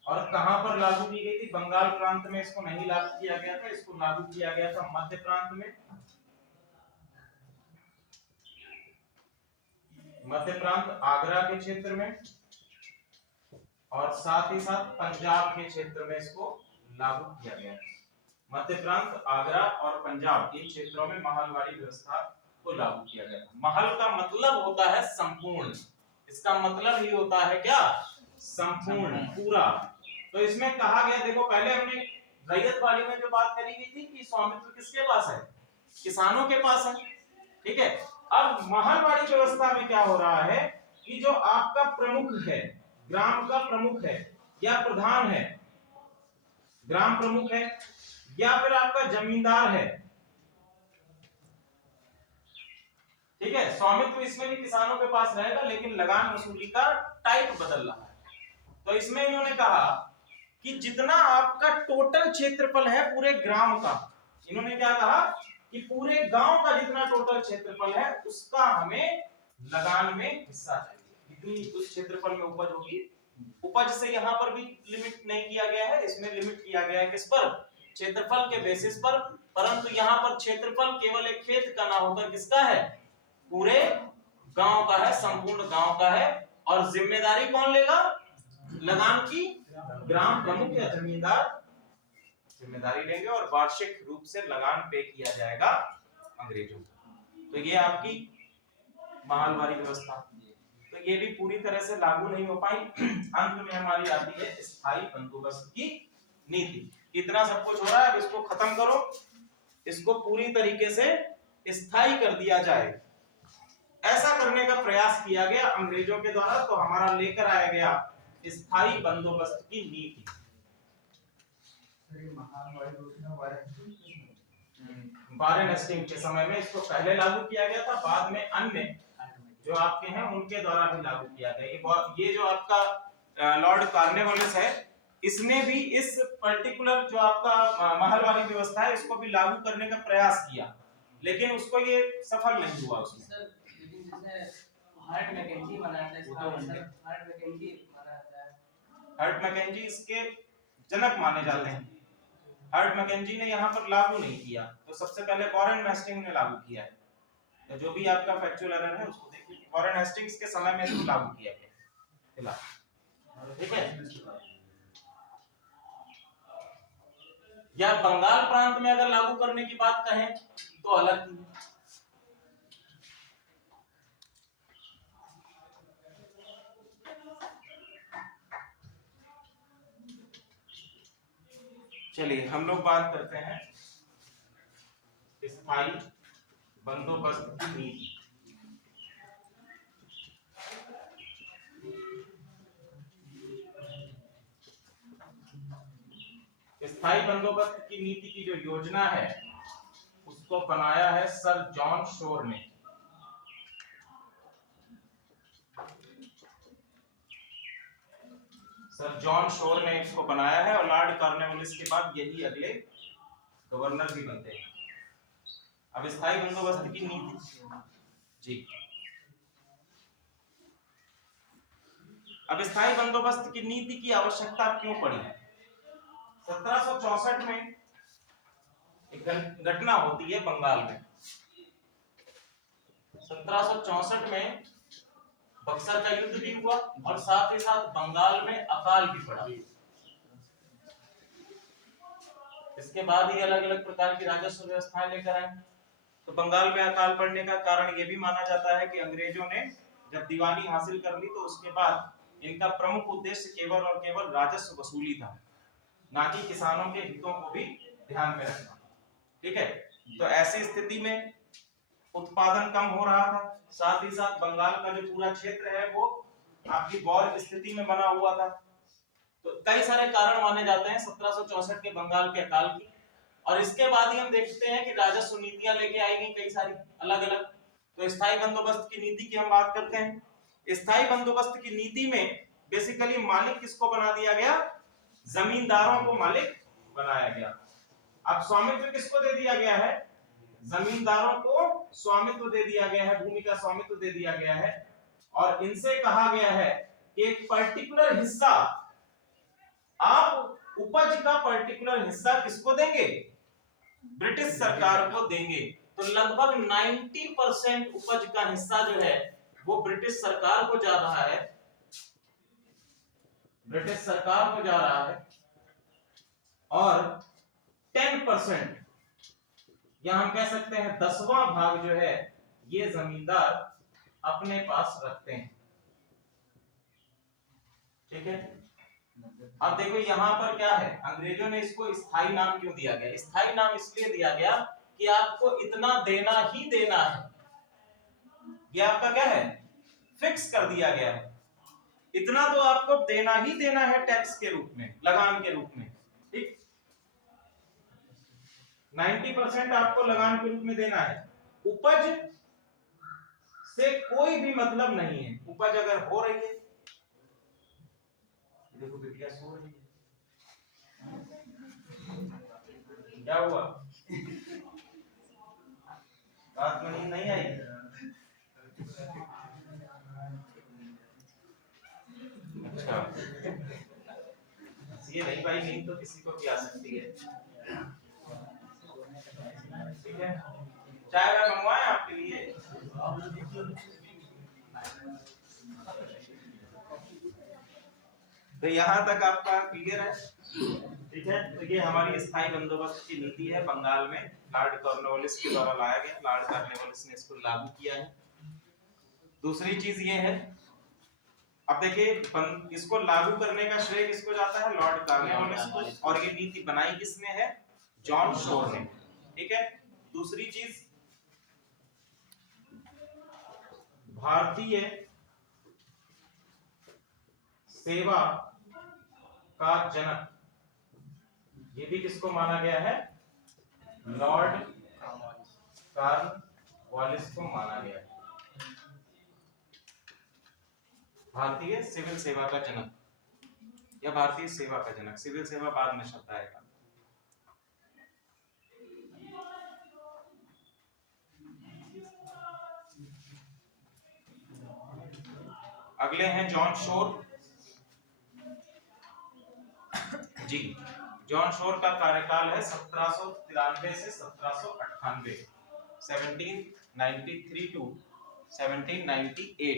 और कहां पर लागू की गई थी? बंगाल प्रांत में इसको नहीं लागू किया गया था, इसको लागू किया गया था मध्य प्रांत में। मध्य प्रांत आगरा के क्षेत्र में और साथ ही साथ पंजाब के क्षेत्र में इसको लागू किया गया। मध्य प्रांत, आगरा और पंजाब इन क्षेत्रों में महलवारी व्यवस्था को लागू किया गया। महल का मतलब होता है संपूर्ण। इसका मतलब ही होता है क्या? संपूर्ण, पूरा। तो इसमें कहा गया, देखो पहले हमने रैयतवाड़ी में जो बात करी गई थी कि स्वामित्व किसके पास है? किसानों के पास है, ठीक है। अब महलवाड़ी व्यवस्था में क्या हो रहा है कि जो आपका प्रमुख है, ग्राम का प्रमुख है या प्रधान है, ग्राम प्रमुख है या फिर आपका जमींदार है, ठीक है। स्वामित्व इसमें भी किसानों के पास रहेगा लेकिन लगान वसूली का टाइप बदल रहा है। तो इसमें इन्होंने कहा कि जितना आपका टोटल क्षेत्रफल है पूरे ग्राम का, इन्होंने क्या कहा कि पूरे गांव का जितना टोटल क्षेत्रफल है उसका हमें लगान में हिस्सा चाहिए। जितनी उस क्षेत्रफल में उपज होगी, उपज से यहाँ पर भी लिमिट नहीं किया गया है, इसमें लिमिट किया गया है किस पर? क्षेत्रफल के बेसिस पर। परंतु यहाँ पर क्षेत्रफल केवल एक खेत का ना होकर किसका है? पूरे गांव का है, संपूर्ण गांव का है। और जिम्मेदारी कौन लेगा लगान की? ग्राम प्रमुख या जमींदार जिम्मेदारी लेंगे और वार्षिक रूप से लगान पे किया जाएगा अंग्रेजों को। तो ये आपकी महलवारी व्यवस्था, तो ये भी पूरी तरह से लागू नहीं हो पाई। अंत में हमारी आती है स्थायी बंदोबस्त की नीति। इतना सब कुछ हो रहा है, अब इसको खत्म करो, इसको पूरी तरीके से स्थायी कर दिया जाए। ऐसा करने का प्रयास किया गया अंग्रेजों के द्वारा। तो हमारा लेकर आया गया स्थायी बंदोबस्त की नीति। वारेन हेस्टिंग के समय में इसको पहले लागू किया गया था, बाद में अन्य जो आपके हैं उनके द्वारा भी लागू किया गया। ये जो आपका लॉर्ड कॉर्नवालिस है, इसने भी इस पर्टिकुलर जो आपका महलवारी व्यवस्था है इसको भी लागू करने का प्रयास किया, लेकिन उसको ये सफल नहीं हुआ। उसमें हर्ट मैकेंजी इसके जनक माने जाते हैं। हर्ट मैकेंजी ने यहाँ पर लागू नहीं किया, तो सबसे पहले वॉरेन हेस्टिंग्स ने लागू किया है। तो जो भी आपका फैक्चुअल एरर है उसको देखिए, वॉरेन हेस्टिंग्स के समय में इसको लागू किया गया। खिलाफ, ठीक है। या बंगाल प्रांत में अगर लागू करने की बात कहें तो अलग ही है। चलिए हम लोग बात करते हैं स्थायी बंदोबस्त की नीति। स्थायी बंदोबस्त की नीति की जो योजना है उसको बनाया है सर जॉन शोर ने। सर जॉन शोर ने इसको बनाया है और लॉर्ड कॉर्नवालिस के बाद यही अगले गवर्नर भी बनते हैं। अब स्थायी बंदोबस्त की नीति जी, अब स्थायी बंदोबस्त की नीति की आवश्यकता क्यों पड़ी? 1764 में एक घटना होती है बंगाल में। 1764 में बक्सर का युद्ध भी हुआ और साथ ही साथ बंगाल में अकाल भी पड़ा। इसके बाद ही अलग अलग प्रकार की राजस्व व्यवस्थाएं लेकर आए। तो बंगाल में अकाल पड़ने का कारण यह भी माना जाता है कि अंग्रेजों ने जब दीवानी हासिल कर ली तो उसके बाद इनका प्रमुख उद्देश्य केवल और केवल राजस्व वसूली था, ना कि किसानों के हितों को भी ध्यान में रखना। ठीक है, तो ऐसी स्थिति में उत्पादन कम हो रहा था, साथ ही साथ बंगाल का जो पूरा क्षेत्र है वो आपकी वॉर स्थिति में बना हुआ था। तो कई सारे कारण माने जाते हैं 1764 के बंगाल के अकाल की। और इसके बाद ही हम देखते हैं कि राजस्व नीतियां लेके आई गई कई सारी अलग अलग। तो स्थायी बंदोबस्त की नीति की हम बात करते हैं। स्थायी बंदोबस्त की नीति में बेसिकली मालिक किसको बना दिया गया? जमींदारों को मालिक बनाया गया। अब स्वामित्व किसको दे दिया गया है? जमींदारों को स्वामित्व दे दिया गया है, भूमि का स्वामित्व दे दिया गया है। और इनसे कहा गया है कि एक पर्टिकुलर हिस्सा, आप उपज का पर्टिकुलर हिस्सा किसको देंगे? ब्रिटिश सरकार को देंगे। तो लगभग 90% उपज का हिस्सा जो है वो ब्रिटिश सरकार को जा रहा है, ब्रिटिश सरकार को जा रहा है। और 10% या हम कह सकते हैं 10वां भाग जो है ये जमींदार अपने पास रखते हैं। ठीक है, अब देखो यहां पर क्या है, अंग्रेजों ने इसको स्थायी नाम क्यों दिया गया? स्थायी नाम इसलिए दिया गया कि आपको इतना देना ही देना है, ये आपका क्या है, फिक्स कर दिया गया है। इतना तो आपको देना ही देना है टैक्स के रूप में, लगान के रूप में। ठीक, 90% आपको लगान के रूप में देना है। उपज से कोई भी मतलब नहीं है। उपज अगर हो रही है, देखो बिटिया सो रही है, क्या हुआ? रात में नींद नहीं आई? अच्छा, ये नहीं भाई, नींद तो किसी को भी आ सकती है। ठीक है, चाय मैं मंगवाएं आपके लिए? तो यहाँ तक आपका क्लियर है? ठीक है, तो ये हमारी स्थायी बंदोबस्त की नीति है बंगाल में, लॉर्ड कॉर्नवालिस के द्वारा लाया गया। लॉर्ड कॉर्नवालिस ने इसको लागू किया है। दूसरी चीज ये है, अब देखिए इसको लागू करने का श्रेय किसको जाता है? लॉर्ड कॉर्नवालिस को। और ये नीति बनाई किसने है? जॉन शोर ने। ठीक है, दूसरी चीज, भारतीय सेवा का जनक, ये भी किसको माना गया है? लॉर्ड कॉर्नवालिस को माना गया है। भारतीय सिविल सेवा का जनक या भारतीय सेवा का जनक, सिविल सेवा बाद में शब्द आएगा। अगले हैं जॉन शोर जी। जॉन शोर का कार्यकाल है 1793 से 1798, 1793 to 1798।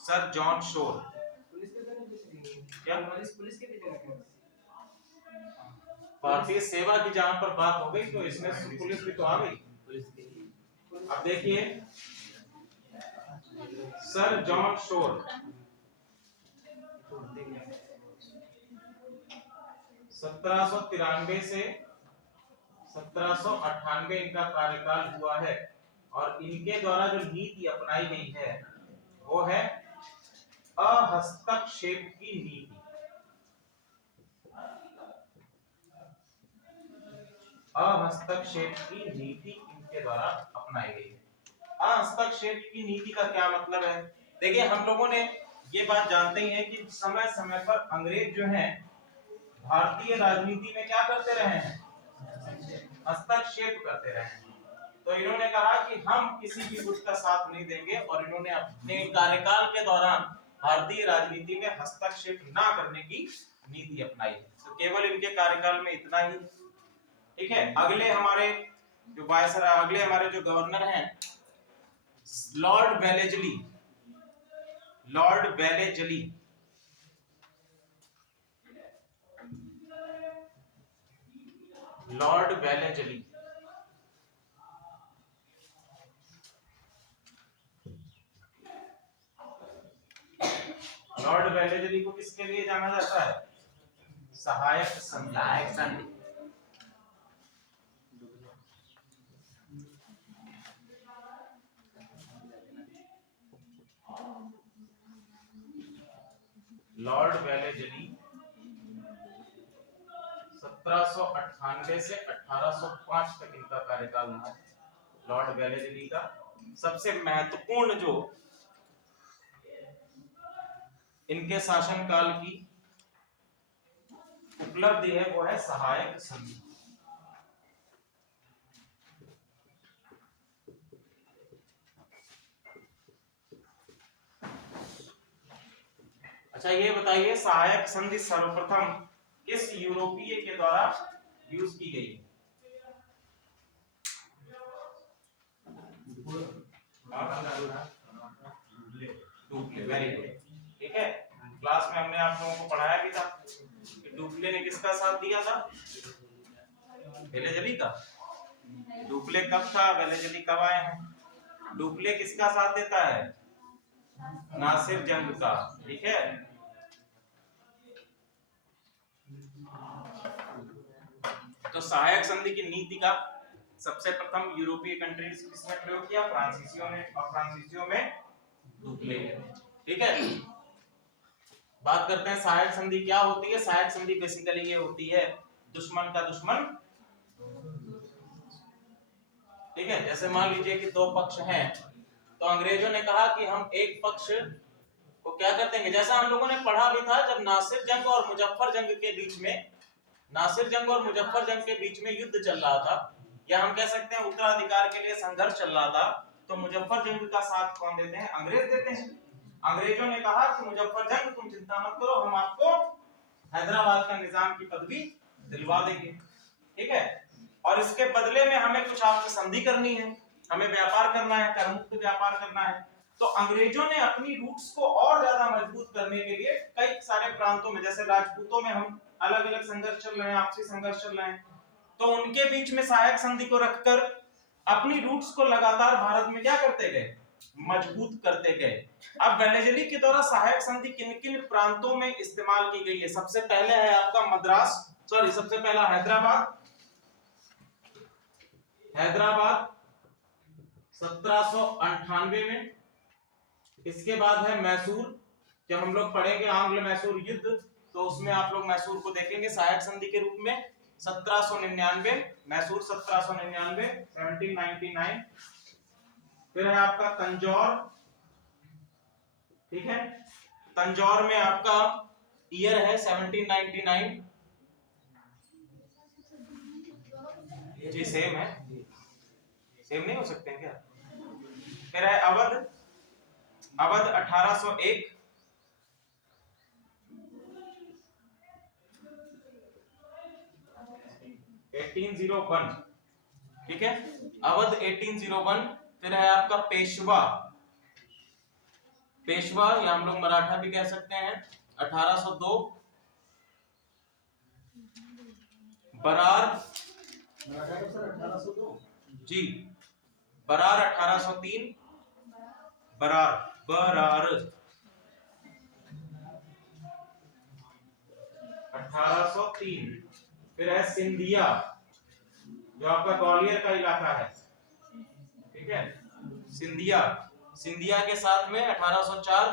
Sir John Shore. Police के तो नहीं क्या? पुलिस के भी जगह भारतीय सेवा की जहां पर बात हो गई तो इसमें पुलिस भी तो आ गई। पुलिस के लिए अब देखिए सर जॉन शोर 1793 से 1798 इनका कार्यकाल हुआ है और इनके द्वारा जो नीति अपनाई गई है वो है अहस्तक्षेप की नीति। अहस्तक्षेप की नीति इनके द्वारा अपनाई गई है। हस्तक्षेप की नीति का क्या मतलब है? देखिए हम लोगों ने ये बात जानते ही हैं कि समय समय पर अंग्रेज जो हैं भारतीय राजनीति में क्या करते रहे हैं? हस्तक्षेप करते रहे हैं। तो इन्होंने कहा कि हम किसी भी गुट का साथ नहीं देंगे और इन्होंने अपने कार्यकाल के दौरान भारतीय राजनीति में हस्तक्षेप ना करने की नीति अपनाई है। तो केवल इनके कार्यकाल में इतना ही, ठीक है। अगले हमारे जो वायसराय, अगले हमारे जो गवर्नर हैं Lord Wellesley. Lord Wellesley Lord Wellesley Lord Wellesley को किसके लिए जाना जाता है? सहायक संधि। लॉर्ड वेलेजली 1798 से 1805 तक इनका कार्यकाल रहा। लॉर्ड वेलेजली का सबसे महत्वपूर्ण जो इनके शासनकाल की उपलब्धि है वो है सहायक संधि। अच्छा ये बताइए सहायक संधि सर्वप्रथम किस यूरोपीय के द्वारा यूज की गई? वेरी गुड, ठीक है। क्लास में हमने आप लोगों को पढ़ाया भी था कि डुप्ले ने किसका साथ दिया था? वेलेजली का। डुप्ले कब था, वेलेजली कब आए हैं? डुप्ले किसका साथ देता है? नासिर जंग का, ठीक है। तो सहायक संधि की नीति का सबसे प्रथम यूरोपीय कंट्रीज किसने प्रयोग किया? फ्रांसीसियों ने, और फ्रांसीसियों में डुप्ले, ठीक है। बात करते हैं सहायक संधि क्या होती है। सहायक संधि बेसिकली ये होती है दुश्मन का दुश्मन, ठीक है। जैसे मान लीजिए कि दो पक्ष हैं तो अंग्रेजों ने कहा कि हम एक पक्ष को क्या कर देंगे, जैसा हम लोगों ने पढ़ा भी था जब नासिर जंग और मुजफ्फर जंग के बीच में, नासिर जंग और मुजफ्फर जंग के बीच में युद्ध चल रहा था, या हम कह सकते हैं उत्तराधिकार के लिए संघर्ष चल रहा था, तो मुजफ्फर जंग का साथ कौन देते हैं? अंग्रेज देते हैं। अंग्रेजों ने कहा कि मुजफ्फर जंग तुम चिंता मत करो, हम आपको हैदराबाद का निजाम की पदवी दिलवा देंगे, ठीक है। और इसके बदले में हमें कुछ आपसे संधि करनी है, हमें व्यापार करना है, कर मुक्त व्यापार करना है। तो अंग्रेजों ने अपनी रूट्स को और ज्यादा मजबूत करने के लिए कई सारे प्रांतों में, जैसे राजपूतों में हम अलग अलग संघर्ष चल रहे हैं, आपसी संघर्ष चल रहे हैं, तो उनके बीच में सहायक संधि को रखकर अपनी रूट्स को लगातार भारत में क्या करते गए? मजबूत करते गए। अब वेलेजली के द्वारा सहायक संधि किन किन प्रांतों में इस्तेमाल की गई है? सबसे पहले है आपका मद्रास, सॉरी सबसे पहला हैदराबाद। हैदराबाद 1798 में। इसके बाद है मैसूर। जब हम लोग पढ़ेंगे आंग्ल मैसूर युद्ध तो उसमें आप लोग मैसूर को देखेंगे सहायक संधि के रूप में। 1799 मैसूर, 1799 1799। फिर है आपका तंजौर, ठीक है। तंजौर में आपका ईयर है 1799, जी सेम है, सेम नहीं हो सकते हैं क्या? फिर है अवध, अवध 1801। ठीक है, अवध 1801। फिर है आपका पेशवा, पेशवा या हम लोग मराठा भी कह सकते हैं 1802, बरार मराठा का सर 1802 जी, बरार 1803, बरार बरार 1803। फिर है सिंधिया जो आपका ग्वालियर का इलाका है, ठीक है, सिंधिया, सिंधिया के साथ में 1804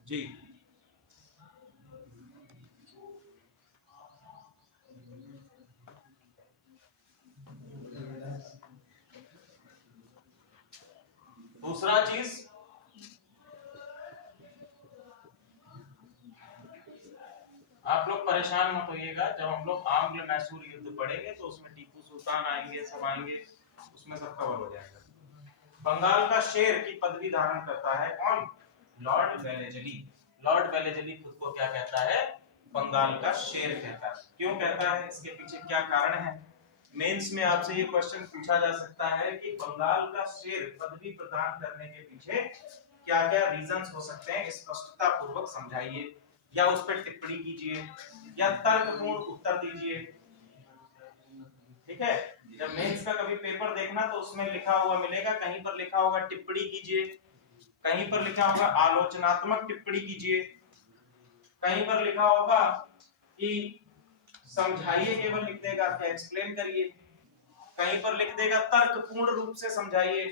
जी। दूसरा चीज आप लोग परेशान मत होइएगा, जब हम लोग आंग्ल मैसूर युद्ध पढ़ेंगे तो उसमें टीपू सुल्तान आएंगे, सब आएंगे, उसमें सब कवर हो जाएगा। बंगाल का शेर की पदवी धारण करता है कौन? Lord Wellesley. लॉर्ड वेलेजली खुद को क्या कहता है? बंगाल का शेर कहता है। क्यों कहता है, इसके पीछे क्या कारण है? मेंस में आपसे ये क्वेश्चन पूछा जा सकता है कि बंगाल का शेर पदवी प्रदान करने के पीछे क्या क्या रीजंस हो सकते हैं, स्पष्टता पूर्वक समझाइए, या उस पर टिप्पणी कीजिए, या तर्कपूर्ण उत्तर दीजिए। ठीक है, जब मेंस का कभी पेपर देखना तो उसमें लिखा हुआ मिलेगा, कहीं पर लिखा होगा टिप्पणी कीजिए, कहीं पर लिखा होगा आलोचनात्मक टिप्पणी कीजिए, कहीं पर लिखा होगा कि समझाइए, केवल लिख देगा क्या एक्सप्लेन करिए, कहीं पर लिख देगा तर्कपूर्ण रूप से समझाइए।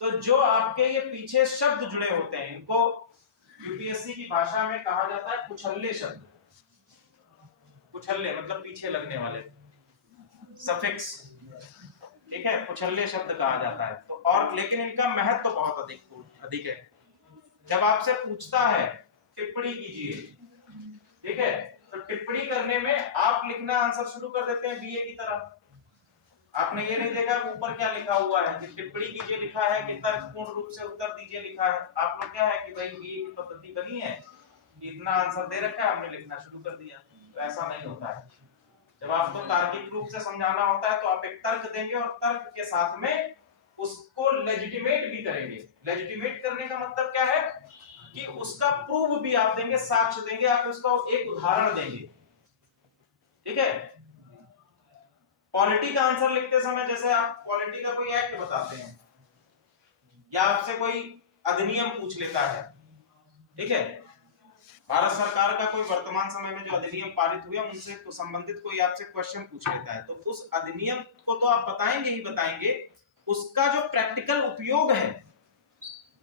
तो जो आपके ये पीछे शब्द जुड़े होते हैं इनको यूपीएससी की भाषा में कहा जाता है कुछल्ले शब्द। कुछल्ले मतलब पीछे लगने वाले, सफिक्स, ठीक है, कुछल्ले शब्द कहा जाता है। तो और लेकिन इनका महत्व तो बहुत अधिक है। जब आपसे पूछता है टिप्पणी कीजिए, ठीक है, तो टिप्पणी करने में आप लिखना आंसर शुरू कर देते हैं बीए की तरह। आपने ये नहीं देखा ऊपर क्या लिखा हुआ है कि टिप्पणी कीजिए लिखा है कि तर्कपूर्ण रूप से उत्तर दीजिए लिखा है। आप लोग क्या है कि भाई बीए की पद्धति बनी है, इतना आंसर दे रखा है, हमने लिखना शुरू कर दिया। तो ऐसा नहीं होता है। जब आपको तार्किक रूप से समझाना होता है तो आप एक तर्क देंगे और तर्क के साथ में उसको लेजिटिमेट भी करेंगे। लेजिटिमेट करने का मतलब क्या है कि उसका प्रूफ भी आप देंगे, साक्ष्य देंगे, आप उसका एक उदाहरण देंगे। ठीक है, पॉलिटी का आंसर लिखते समय जैसे आप पॉलिटी का कोई एक्ट बताते हैं या आपसे कोई अधिनियम पूछ लेता है, ठीक है, भारत सरकार का कोई वर्तमान समय में जो अधिनियम पारित हुए उनसे तो संबंधित कोई आपसे क्वेश्चन पूछ लेता है, तो उस अधिनियम को तो आप बताएंगे ही बताएंगे, उसका जो प्रैक्टिकल उपयोग है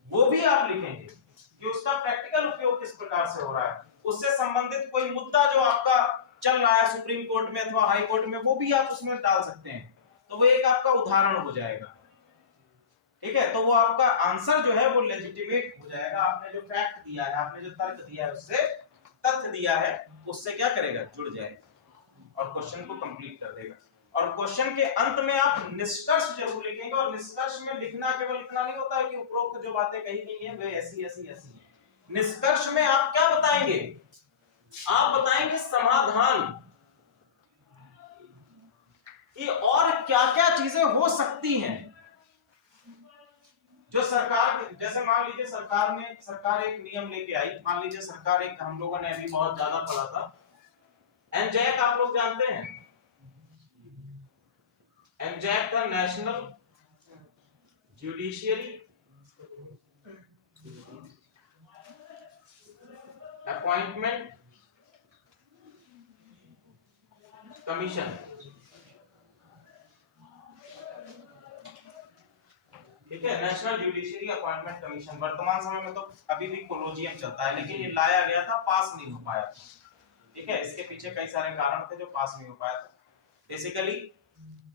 वो भी आप लिखेंगे कि उसका प्रैक्टिकल उपयोग किस प्रकार से हो रहा है। उससे संबंधित कोई मुद्दा जो आपका चल रहा है सुप्रीम कोर्ट में अथवा हाई कोर्ट में, वो भी आप उसमें डाल सकते हैं, तो वो एक आपका उदाहरण हो जाएगा। ठीक है, तो वो आपका आंसर जो है वो लेजिटिमेट हो जाएगा। आपने जो फैक्ट दिया है, आपने जो तर्क दिया है, उससे तथ्य दिया है, उससे क्या करेगा, जुड़ जाएगा और क्वेश्चन को कंप्लीट कर देगा। और क्वेश्चन के अंत में आप निष्कर्ष जरूर लिखेंगे, और निष्कर्ष में लिखना केवल इतना नहीं होता है कि उपरोक्त जो बातें कही गई हैं वे ऐसी ऐसी ऐसी हैं। निष्कर्ष में आप क्या बताएंगे, आप बताएंगे समाधान कि और क्या क्या चीजें हो सकती हैं जो सरकार, जैसे मान लीजिए सरकार एक नियम लेके आई, मान लीजिए सरकार एक, हम लोगों ने अभी बहुत ज्यादा पढ़ा था एनजैक, आप लोग जानते हैं एनजैक था नेशनल जुडिशियरी अपॉइंटमेंट कमीशन। ठीक है, नेशनल जुडिशियरी अपॉइंटमेंट कमीशन वर्तमान समय में तो अभी भी कोलोजियम चलता है, लेकिन ये लाया गया था, पास नहीं हो पाया। ठीक है, इसके पीछे कई सारे कारण थे जो पास नहीं हो पाया था। बेसिकली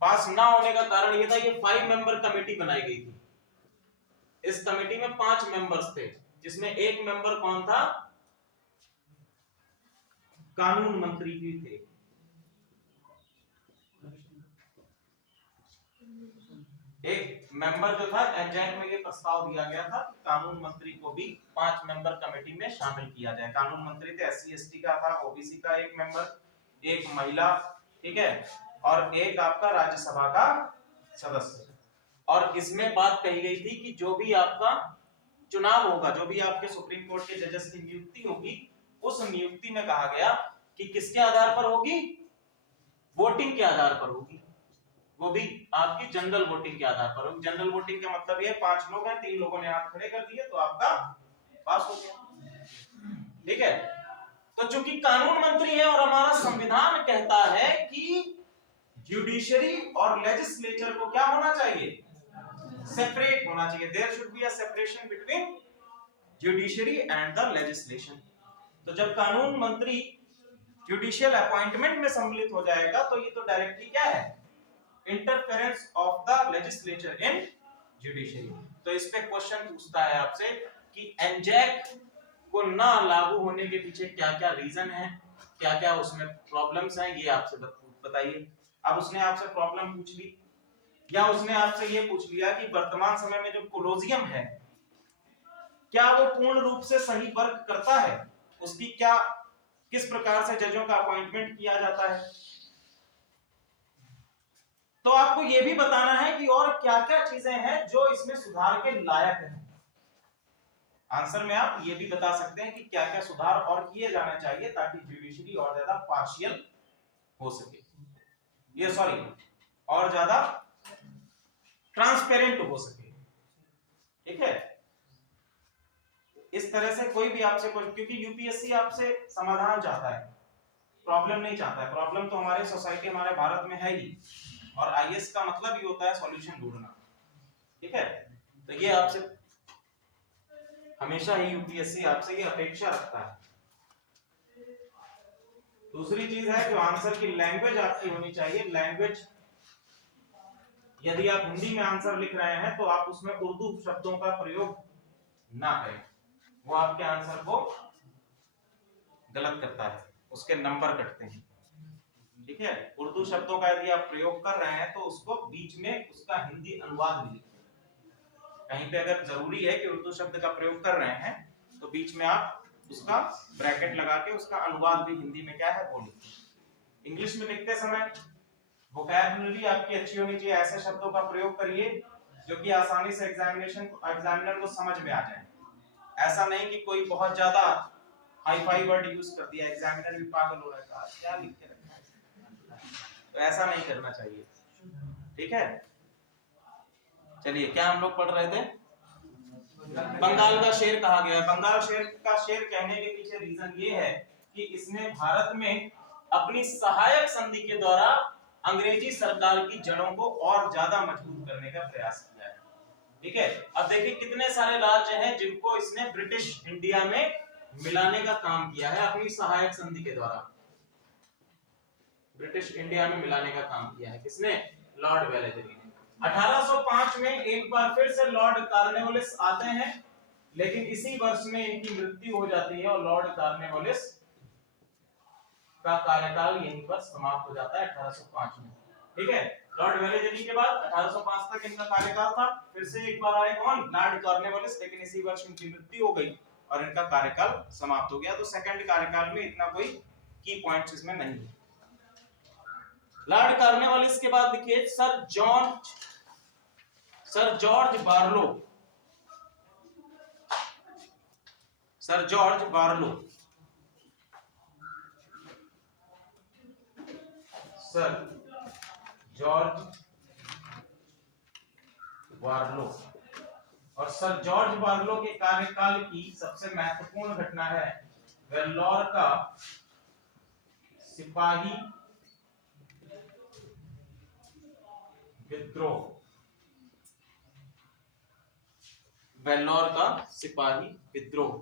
पास ना होने का कारण ये था, ये 5 मेंबर कमेटी बनाई गई थी। इस कमेटी में 5 मेंबर्स थे, जिसमें एक मेंबर कौन था, कानून मंत्री भी थे। एक मेंबर जो था एनजैक में, ये प्रस्ताव दिया गया था कि कानून मंत्री को भी 5 मेंबर कमेटी में शामिल किया जाए। कानून मंत्री थे एससी एसटी का था, ओबीसी का एक मेंबर, एक महिला, ठीक है, और एक आपका राज्यसभा का सदस्य। और इसमें बात कही गई थी कि जो भी आपका चुनाव होगा, जो भी आपके सुप्रीम कोर्ट के जजेस की नियुक्ति होगी, उस नियुक्ति में कहा गया कि किसके आधार पर होगी, वोटिंग के आधार पर होगी, वो भी आपकी जनरल वोटिंग के आधार पर होगी। जनरल वोटिंग का मतलब ये 5 लोग हैं, 3 लोगों ने हाथ खड़े कर दिए तो आपका पास हो गया। ठीक है, तो चूंकि कानून मंत्री है और हमारा संविधान कहता है कि जुडिशरी और लेजिस्लेचर को क्या होना चाहिए, सेपरेट होना चाहिए, there should be a separation between judiciary and the legislation. तो जब कानून मंत्री जुडिशियल अपॉइंटमेंट में सम्मिलित हो जाएगा तो ये तो डायरेक्टली क्या है, interference of the legislature in judiciary. तो इस पे क्वेश्चन पूछता है आपसे कि एनजैक को ना लागू होने के पीछे क्या क्या रीजन है, क्या क्या उसमें प्रॉब्लम्स हैं, ये आपसे बताइए। अब उसने आपसे प्रॉब्लम पूछ ली, या उसने आपसे ये पूछ लिया कि वर्तमान समय में जो कोलोजियम है क्या वो पूर्ण रूप से सही वर्क करता है, उसकी क्या, किस प्रकार से जजों का अपॉइंटमेंट किया जाता है। तो आपको ये भी बताना है कि और क्या क्या चीजें हैं जो इसमें सुधार के लायक हैं। आंसर में आप ये भी बता सकते हैं कि क्या क्या सुधार और किए जाने चाहिए ताकि जुडिशरी और ज्यादा पार्शियल हो सके, ये सॉरी और ज्यादा ट्रांसपेरेंट हो सके। ठीक है, इस तरह से कोई भी आपसे क्योंकि यूपीएससी आपसे समाधान चाहता है, प्रॉब्लम नहीं चाहता है। प्रॉब्लम तो हमारे सोसाइटी, हमारे भारत में है ही, और आईएएस का मतलब ही होता है सॉल्यूशन ढूंढना। ठीक है, तो ये आपसे हमेशा ही यूपीएससी आपसे ये अपेक्षा रखता है। दूसरी चीज है जो आंसर की लैंग्वेज आपकी होनी चाहिए। लैंग्वेज, यदि आप हिंदी में आंसर लिख रहे हैं तो आप उसमें उर्दू शब्दों का प्रयोग ना करें, वो आपके आंसर को गलत करता है, उसके नंबर कटते हैं। ठीक है, उर्दू शब्दों का यदि आप प्रयोग कर रहे हैं तो उसको बीच में उसका हिंदी अनुवाद भी लिखिए। कहीं पे अगर जरूरी है कि उर्दू शब्द का प्रयोग कर रहे हैं तो बीच में आप उसका ब्रैकेट लगा के उसका अनुवाद भी हिंदी में क्या है वो लिखिए। इंग्लिश में लिखते समय वोकैबुलरी आपकी अच्छी होनी चाहिए, ऐसे शब्दों का प्रयोग करिए जो कि आसानी से एग्जामिनर को समझ में आ जाए। ऐसा नहीं कि कोई बहुत ज्यादा हाई फाई वर्ड यूज कर दिया, एग्जामिनर भी पागल हो रहा है क्या लिख के रखा है, तो ऐसा नहीं करना चाहिए। ठीक है, चलिए क्या हम लोग पढ़ रहे थे, बंगाल का शेर कहा गया है। बंगाल शेर का शेर कहने के पीछे रीजन ये है कि इसने भारत में अपनी सहायक संधि के द्वारा अंग्रेजी सरकार की जड़ों को और ज्यादा मजबूत करने का प्रयास किया है। ठीक है, अब देखिए कितने सारे राज्य हैं जिनको इसने ब्रिटिश इंडिया में मिलाने का काम किया है, अपनी सहायक संधि के द्वारा ब्रिटिश इंडिया में मिलाने का काम किया है। किसने, लॉर्ड वेलेस्ली ने। 1805 में एक बार फिर से लॉर्ड कॉर्नवालिस आते हैं, लेकिन इसी वर्ष में इनकी मृत्यु हो जाती है और लॉर्ड कॉर्नवालिस का कार्यकाल यहीं पर समाप्त हो जाता है 1805 में। ठीक है, लॉर्ड वेलेस्ली के बाद 1805 तक इनका कार्यकाल था। फिर से एक बार आए कौन, लॉर्ड कॉर्नवालिस, लेकिन इसी वर्ष इनकी मृत्यु हो गई और इनका कार्यकाल समाप्त हो गया। तो सेकंड कार्यकाल में इतना कोई की पॉइंट्स इसमें नहीं है। लॉर्ड कॉर्नवालिस के बाद देखिए sir George Barlow. Sir George Barlow, sir George Barlow. और सर जॉर्ज बार्लो के कार्यकाल की सबसे महत्वपूर्ण घटना है वेल्लोर का सिपाही विद्रोह। वेल्लोर का सिपाही विद्रोह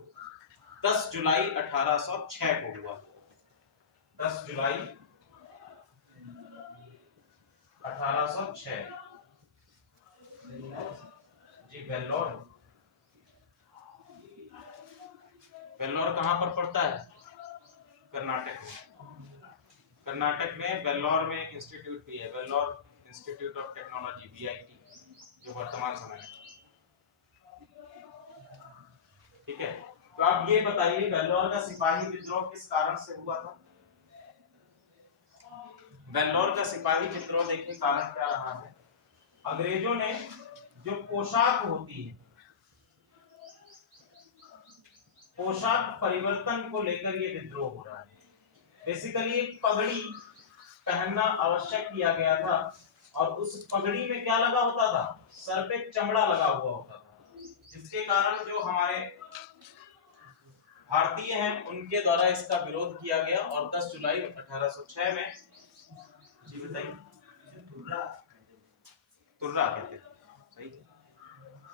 10 जुलाई 1806 को हुआ। 10 जुलाई 1806 जी। वेल्लोर, वेल्लोर कहां पर पड़ता है, कर्नाटक में। कर्नाटक में वेल्लोर में एक इंस्टीट्यूट भी है, Vellore institute of technology VIT, जो वर्तमान समय में। ठीक है, तो आप ये बताइए वेल्लोर का सिपाही विद्रोह किस कारण से हुआ था। वेल्लोर का सिपाही विद्रोह देखिए कारण क्या रहा है। अंग्रेजों ने जो पोशाक होती है पोशाक परिवर्तन को लेकर ये विद्रोह हो रहा है। बेसिकली एक पगड़ी पहनना आवश्यक किया गया था और उस पगड़ी में क्या लगा होता था, सर पे चमड़ा लगा हुआ होता था, जिसके कारण जो हमारे भारतीय हैं उनके द्वारा इसका विरोध किया गया और 10 जुलाई 1806 में, जी बताइए, तुर्रा कहते थे, सही,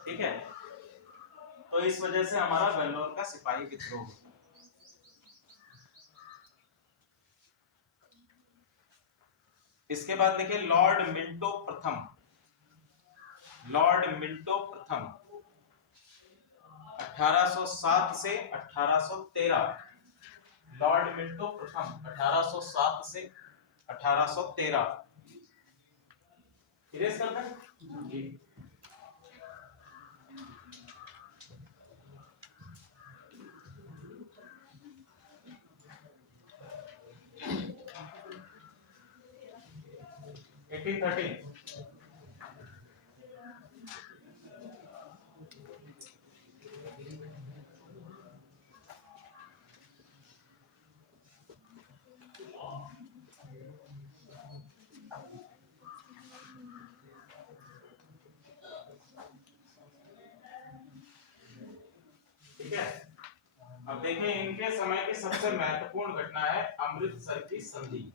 ठीक है। तो इस वजह से हमारा वेल्लोर का सिपाही विद्रोह हुआ। इसके बाद देखिए लॉर्ड मिंटो प्रथम, लॉर्ड मिंटो प्रथम 1807 से 1813, लॉर्ड मिंटो प्रथम 1807 से 1813। इरेज करते हैं जी। ठीक है। अब देखें इनके समय की सबसे महत्वपूर्ण घटना है अमृतसर की संधि,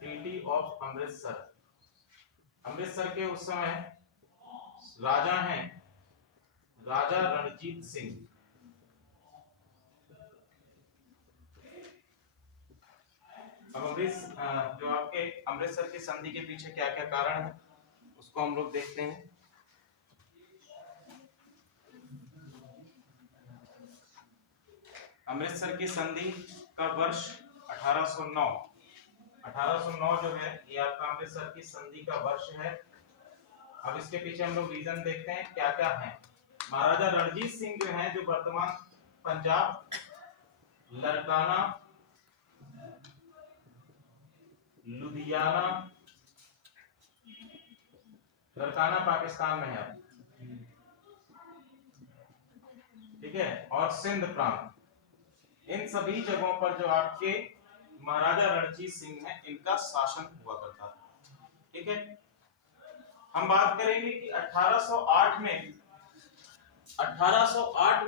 ट्रीटी ऑफ अमृतसर। अमृतसर के उस समय राजा हैं राजा रणजीत सिंह। अब जो आपके अमृतसर की संधि के पीछे क्या क्या कारण है उसको हम लोग देखते हैं। अमृतसर की संधि का वर्ष 1809, 1809 जो है ये आपका अमृतसर की संधि का वर्ष है। अब इसके पीछे हम लोग रीजन देखते हैं क्या क्या है। महाराजा रणजीत सिंह जो है, जो वर्तमान पंजाब, लड़काना, लुधियाना, लड़काना पाकिस्तान में है, ठीक है, और सिंध प्रांत, इन सभी जगहों पर जो आपके महाराजा रणजीत सिंह हैं इनका शासन हुआ करता था, ठीक है। हम बात करेंगे कि 1808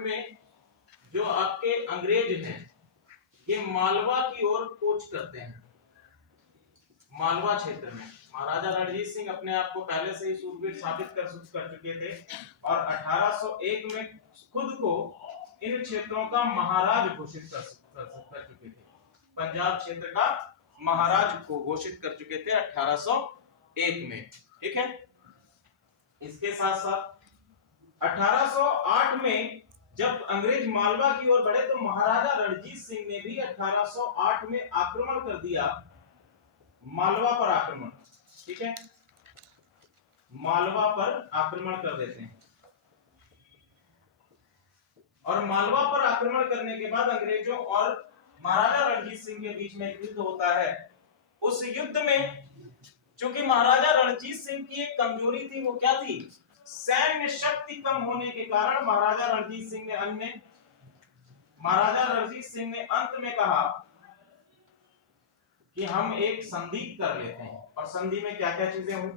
में जो आपके अंग्रेज हैं ये मालवा की ओर कूच करते हैं। मालवा क्षेत्र में महाराजा रणजीत सिंह अपने आप को पहले से ही सूरवीर साबित कर चुके थे और 1801 में खुद को इन क्षेत्रों का महाराज घोषित कर चुके थे। पंजाब क्षेत्र का महाराज को घोषित कर चुके थे 1801 में, ठीक है। इसके साथ साथ 1808 में जब अंग्रेज मालवा की ओर बढ़े तो महाराजा रणजीत सिंह ने भी 1808 में आक्रमण कर दिया, मालवा पर आक्रमण, ठीक है, मालवा पर आक्रमण कर देते हैं। और मालवा पर आक्रमण करने के बाद अंग्रेजों और महाराजा रणजीत सिंह के बीच में एक युद्ध होता है। उस युद्ध में चूंकि महाराजा रणजीत सिंह की एक कमजोरी थी, वो क्या थी, सैन्य शक्ति कम होने के कारण महाराजा रणजीत सिंह ने अंत में कहा कि हम एक संधि कर लेते हैं। और संधि में क्या क्या चीजें हुई,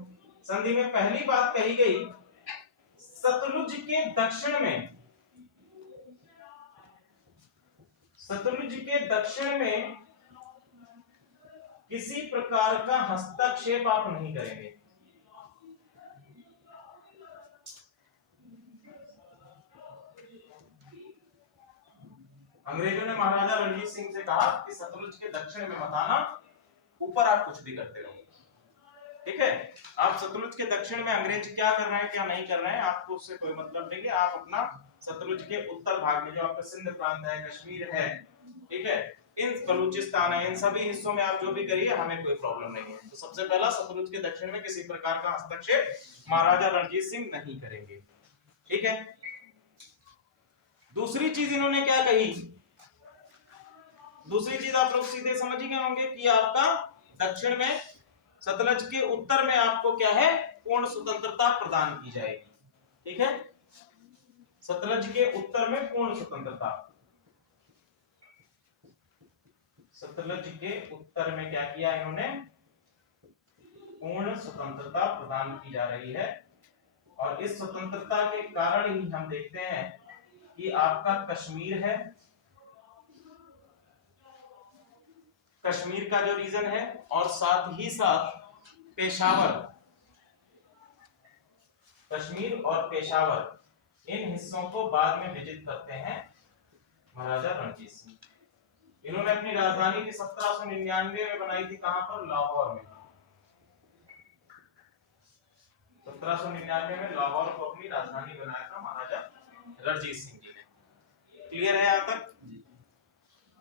संधि में पहली बात कही गई सतलुज के दक्षिण में किसी प्रकार का हस्तक्षेप आप नहीं करेंगे। अंग्रेजों ने महाराजा रणजीत सिंह से कहा कि सतलुज के दक्षिण में मत आना, ऊपर आप कुछ भी करते रहो, ठीक है। आप सतलुज के दक्षिण में अंग्रेज क्या कर रहे हैं क्या नहीं कर रहे हैं आपको उससे कोई मतलब नहीं है। आप अपना सतलुज के उत्तर भाग में जो आपका सिंध प्रांत है, कश्मीर है, ठीक है, इन बलूचिस्तान है, इन सभी हिस्सों में आप जो भी करिए, हमें कोई प्रॉब्लम नहीं है। तो सबसे पहला सतलुज के दक्षिण में किसी प्रकार का हस्तक्षेप महाराजा रणजीत सिंह नहीं करेंगे, ठीक है। दूसरी चीज इन्होंने क्या कही, दूसरी चीज आप लोग सीधे समझ ही गए होंगे कि आपका दक्षिण में सतलज के उत्तर में आपको क्या है, पूर्ण स्वतंत्रता प्रदान की जाएगी, ठीक है। सतलज के उत्तर में पूर्ण स्वतंत्रता, सतलज के उत्तर में क्या किया इन्होंने, पूर्ण स्वतंत्रता प्रदान की जा रही है। और इस स्वतंत्रता के कारण ही हम देखते हैं कि आपका कश्मीर है, कश्मीर का जो रीजन है, और साथ ही साथ पेशावर, कश्मीर और पेशावर, इन हिस्सों को बाद में विजित करते हैं महाराजा रणजीत सिंह। इन्होंने अपनी राजधानी भी 1799 में बनाई थी, कहां पर, लाहौर में। 1799 में लाहौर को अपनी राजधानी बनाया था महाराजा रणजीत सिंह जी ने। क्लियर है यहां तक?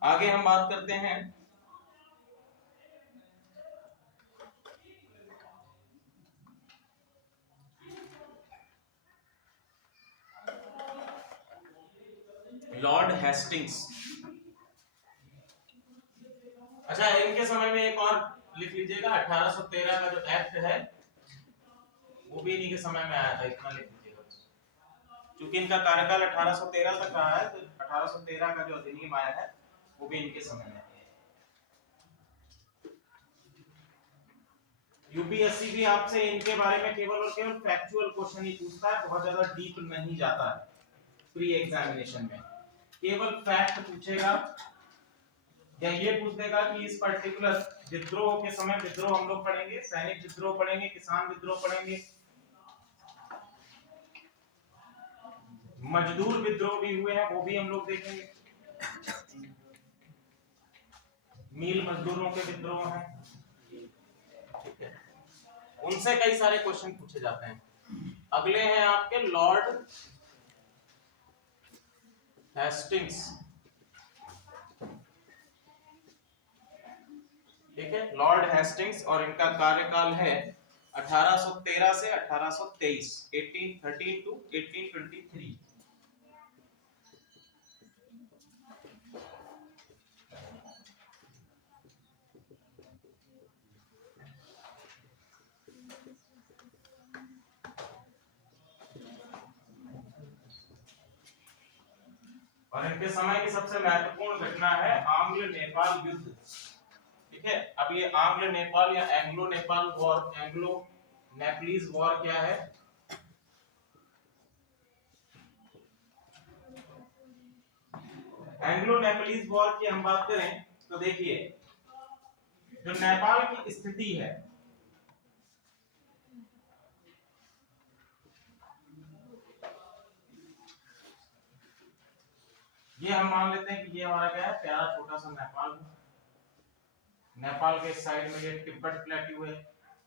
आगे हम बात करते हैं लॉर्ड हेस्टिंग्स। अच्छा, इनके समय में एक और लिख लीजिएगा, 1813 का जो एक्ट है वो भी इन्हीं के समय में आया था, इतना लिख लीजिएगा। क्योंकि इनका कार्यकाल 1813 तक रहा है, तो 1813 का जो अधिनियम आया है वो भी इनके समय में है। यूपीएससी भी आपसे इनके बारे में केवल और केवल फैक्चुअल क्वेश्चन ही पूछता है, बहुत ज्यादा डीप नहीं जाता है प्री एग्जामिनेशन में। केवल फैक्ट पूछेगा, या ये पूछ देगा कि इस पर्टिकुलर विद्रोह के समय, विद्रोह हम लोग पढ़ेंगे, सैनिक विद्रोह पढ़ेंगे, किसान विद्रोह पढ़ेंगे, मजदूर विद्रोह भी हुए हैं वो भी हम लोग देखेंगे, मील मजदूरों के विद्रोह हैं, ठीक है, उनसे कई सारे क्वेश्चन पूछे जाते हैं। अगले हैं आपके लॉर्ड हेस्टिंग्स, ठीक है, लॉर्ड हेस्टिंग्स, और इनका कार्यकाल है 1813 से 1823, 1813 टू 1823। और इनके समय की सबसे महत्वपूर्ण घटना है आंग्ल नेपाल युद्ध, ठीक है। अब ये आंग्ल नेपाल या Anglo Nepal war, Anglo Nepalese war क्या है, एंग्लो नेपलीज वॉर की हम बात करें तो देखिए, जो नेपाल की स्थिति है, ये हम मान लेते हैं कि ये हमारा क्या है, प्यारा छोटा सा नेपाल है। नेपाल के साइड में ये तिब्बत प्लेट्यू है,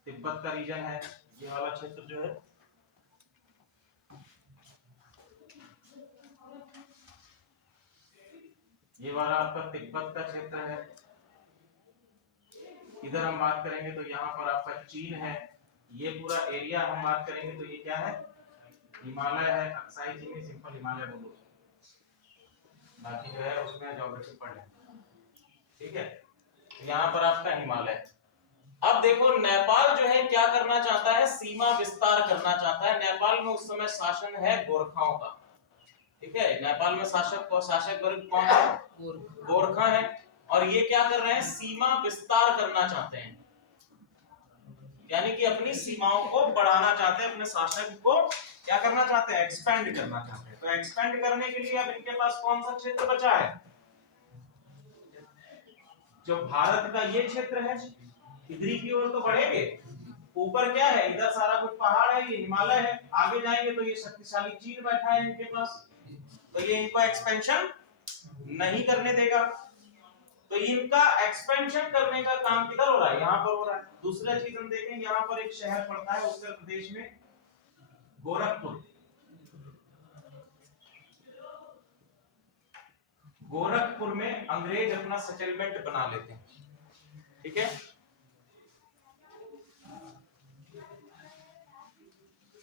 तिब्बत का रीजन है, ये वाला क्षेत्र जो है, ये वाला आपका तिब्बत का क्षेत्र है। इधर हम बात करेंगे तो यहाँ पर आपका चीन है। ये पूरा एरिया हम बात करेंगे तो ये क्या है, हिमालय है, अक्साई चीनी, सिंपल हिमालय बोलो, बाकी जो है उसमें ज्योग्राफी पढ़ लें, ठीक है। यहाँ पर आपका हिमालय। अब देखो नेपाल जो है क्या करना चाहता है, सीमा विस्तार करना चाहता है। नेपाल में उस समय शासन है गोरखाओं का, ठीक है। नेपाल में शासक वर्ग कौन है, गोरखा है। और ये क्या कर रहे हैं, सीमा विस्तार करना चाहते हैं, यानी कि अपनी सीमाओं को बढ़ाना चाहते हैं, अपने शासन को क्या करना चाहते हैं, एक्सपेंड करना चाहते हैं। तो एक्सपेंड करने के लिए अब इनके पास कौन सा क्षेत्र बचा है, जो भारत का ये क्षेत्र है, इधरी की ओर तो बढ़ेंगे। ऊपर क्या है, इधर सारा कुछ पहाड़ है, ये हिमालय है, आगे जाएंगे तो ये शक्तिशाली चीन बैठा है इनके पास, तो ये इनको एक्सपेंशन नहीं करने देगा। तो इनका एक्सपेंशन करने का काम किधर हो रहा है, यहाँ पर हो रहा है। दूसरा चीज हम देखेंगे, यहाँ पर एक शहर पड़ता है उत्तर प्रदेश में, गोरखपुर। गोरखपुर में अंग्रेज अपना सेटलमेंट बना लेते हैं, ठीक है।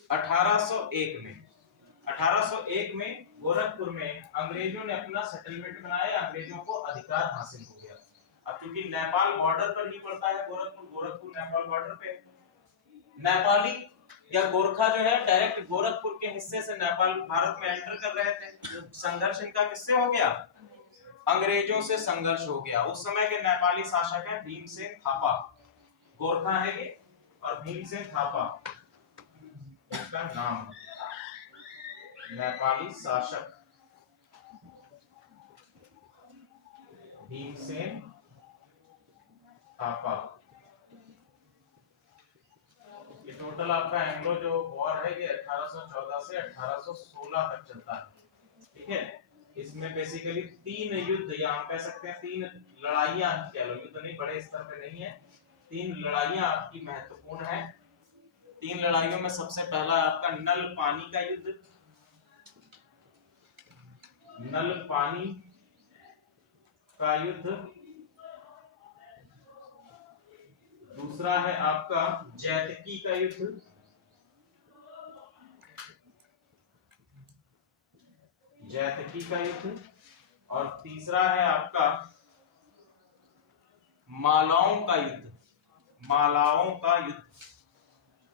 1801 में गोरखपुर में अंग्रेजों ने अपना सेटलमेंट बनाया, अंग्रेजों को अधिकार हासिल हो गया। अब क्योंकि नेपाल बॉर्डर पर ही पड़ता है गोरखपुर, नेपाल बॉर्डर पे, नेपाली या गोरखा जो है डायरेक्ट गोरखपुर के हिस्से से नेपाल भारत में एंटर कर रहे थे। तो संघर्ष इनका किससे हो गया? अंग्रेजों से संघर्ष हो गया। उस समय के नेपाली शासक है भीमसेन थापा। गोरखा है ये और भीमसेन थापा इसका नाम है। नेपाली शासक भीमसेन थापा। ये टोटल आपका एंग्लो जो वॉर है ये 1814 से 1816 तक चलता है। ठीक है, इसमें बेसिकली 3 युद्ध या हम कह सकते हैं 3 लड़ाइयां, कह लो युद्ध नहीं, बड़े स्तर पे नहीं है, 3 लड़ाइयां आपकी महत्वपूर्ण है। 3 लड़ाइयों में सबसे पहला आपका नल पानी का युद्ध, नल पानी का युद्ध। दूसरा है आपका जैतकी का युद्ध, जैतकी का युद्ध। और तीसरा है आपका मालाओं का युद्ध, मालाओं का युद्ध,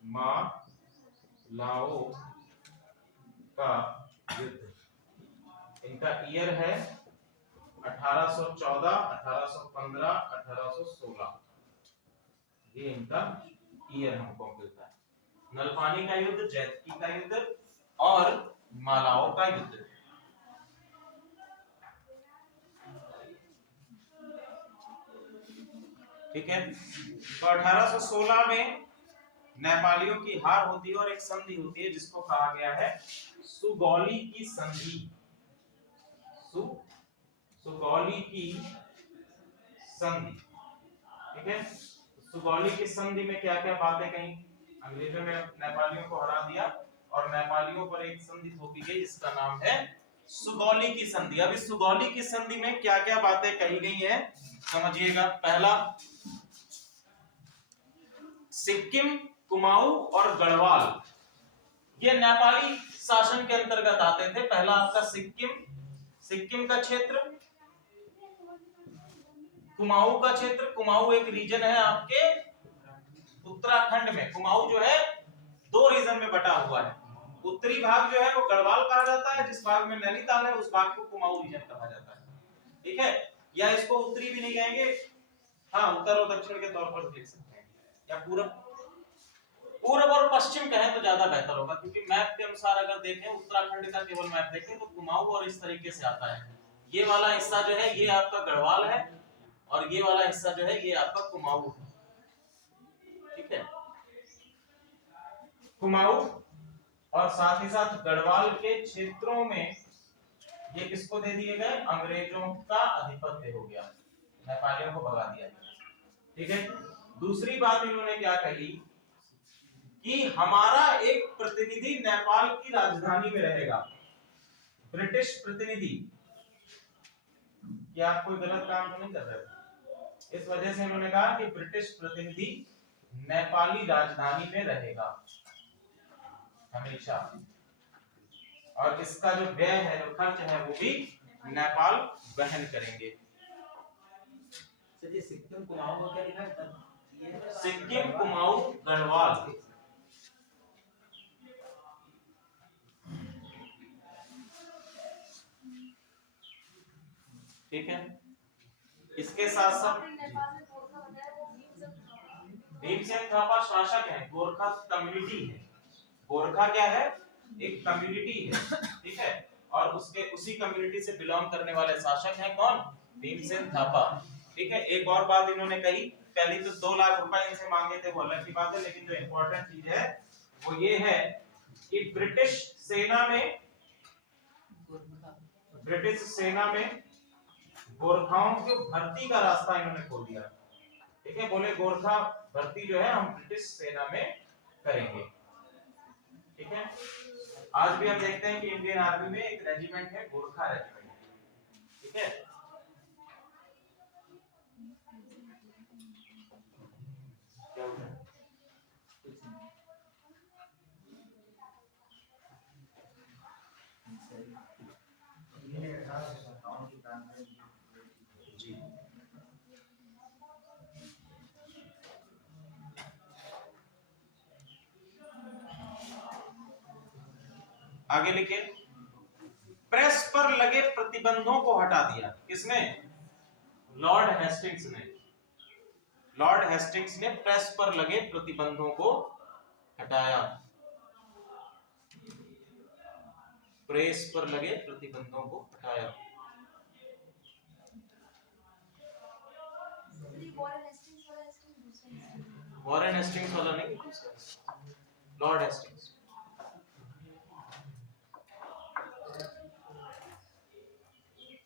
मालाओं का युद्ध। इनका ईयर है 1814, 1815, 1816। ये इनका ईयर हमको मिलता है। नलपानी का युद्ध, जैतकी का युद्ध और मालाओं का युद्ध। ठीक है, तो 1816 में नेपालियों की हार होती है और एक संधि होती है जिसको कहा गया है सुगौली की संधि। सुगौली की संधि। ठीक है, सुगौली की संधि में क्या क्या बातें कही? अंग्रेजों ने नेपालियों को हरा दिया और नेपालियों पर एक संधि थोपी गई जिसका नाम है सुगौली की संधि। अब इस सुगौली की संधि में क्या क्या बातें कही गई हैं समझिएगा। पहला, सिक्किम, कुमाऊं और गढ़वाल ये नेपाली शासन के अंतर्गत आते थे। पहला आपका सिक्किम, सिक्किम का क्षेत्र, कुमाऊं का क्षेत्र। कुमाऊं एक रीजन है आपके उत्तराखंड में। कुमाऊं जो है 2 रीजन में बटा हुआ है। उत्तरी भाग जो है वो गढ़वाल कहा जाता है, जिस भाग में नैनीताल है उस भाग को कुमाऊं रीजन कहा जाता है। ठीक है, या इसको उत्तरी भी नहीं कहेंगे, हाँ उत्तर और दक्षिण के तौर पर देख सकते हैं, या पूरब, पूरब और पश्चिम कहें तो ज्यादा बेहतर होगा, क्योंकि मैप के अनुसार अगर देखें, उत्तराखंड का केवल मैप देखें तो कुमाऊं और इस तरीके से आता है। ये वाला हिस्सा जो है ये आपका गढ़वाल है और ये वाला हिस्सा जो है ये आपका कुमाऊं है। ठीक है, कुमाऊं और साथ ही साथ गढ़वाल के क्षेत्रों में ये किसको दे दिए गए? अंग्रेजों का आधिपत्य हो गया, नेपालियों को भगा दिया गया। ठीक है, दूसरी बात इन्होंने क्या कही कि हमारा एक प्रतिनिधि नेपाल की राजधानी में रहेगा, ब्रिटिश प्रतिनिधि। क्या आप कोई गलत काम तो नहीं कर रहे? इस वजह से इन्होंने कहा कि ब्रिटिश प्रतिनिधि नेपाली राजधानी में रहेगा हमेशा, और इसका जो व्यय है, जो खर्च है, वो भी नेपाल वहन करेंगे। सिक्किम कुमाऊं क्या लिखा है? सिक्किम, कुमाऊं, गढ़वाल। ठीक है, इसके साथ साथ भीमसेन थापा शासक है, गोरखा कम्युनिटी है। गोरखा क्या है? एक कम्युनिटी है। ठीक है, और उसके उसी कम्युनिटी से बिलोंग करने वाले शासक हैं कौन? भीमसेन थापा। ठीक है, एक और बात इन्होंने कही, पहली तो 2 लाख रुपए इनसे मांगे थे वो अलग की बात है, लेकिन जो इंपॉर्टेंट चीज है वो ये है कि ब्रिटिश सेना में गोरखाओं की भर्ती का रास्ता इन्होंने खोल दिया। ठीक है, बोले गोरखा भर्ती जो है हम ब्रिटिश सेना में करेंगे। ठीक है, आज भी हम देखते हैं कि इंडियन आर्मी में एक रेजिमेंट है, गोरखा रेजिमेंट। ठीक है, क्या हुआ? जी, आगे लिखे, प्रेस पर लगे प्रतिबंधों को हटा दिया। किसने? लॉर्ड हेस्टिंग्स ने। लॉर्ड हेस्टिंग्स ने प्रेस पर लगे प्रतिबंधों को हटाया। प्रेस पर लगे प्रतिबंधों को हटाया। वॉरेन हेस्टिंग्स वाला नहीं, लॉर्ड हेस्टिंग्स।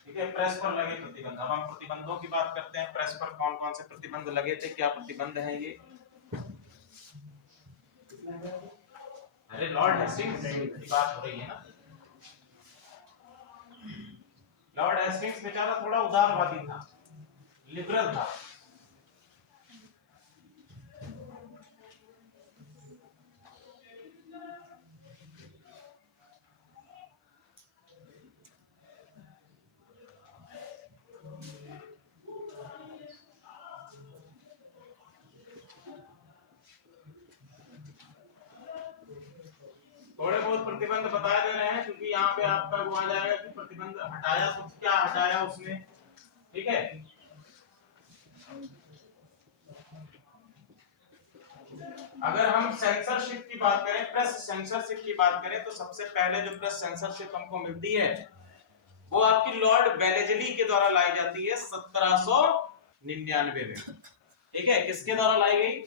ठीक है, प्रेस पर लगे प्रतिबंध। अब हम प्रतिबंधों की बात करते हैं। प्रेस पर कौन कौन से प्रतिबंध लगे थे, क्या प्रतिबंध हैं ये? अरे लॉर्ड हेस्टिंग्स की बात हो रही है ना। लॉर्ड हेस्टिंग्स बेचारा थोड़ा उदारवादी था, लिबरल था। थोड़े बहुत प्रतिबंध बता दे रहे हैं, क्योंकि यहाँ पे आपका वो आ जाएगा कि प्रतिबंध हटाया तो क्या हटाया उसने। ठीक है, अगर हम सेंसरशिप की बात करें, प्रेस सेंसरशिप की बात करें, तो सबसे पहले जो प्रेस सेंसरशिप हमको मिलती है वो आपकी लॉर्ड वेलेस्ली के द्वारा लाई जाती है 1799 में। ठीक है, किसके द्वारा लाई गई?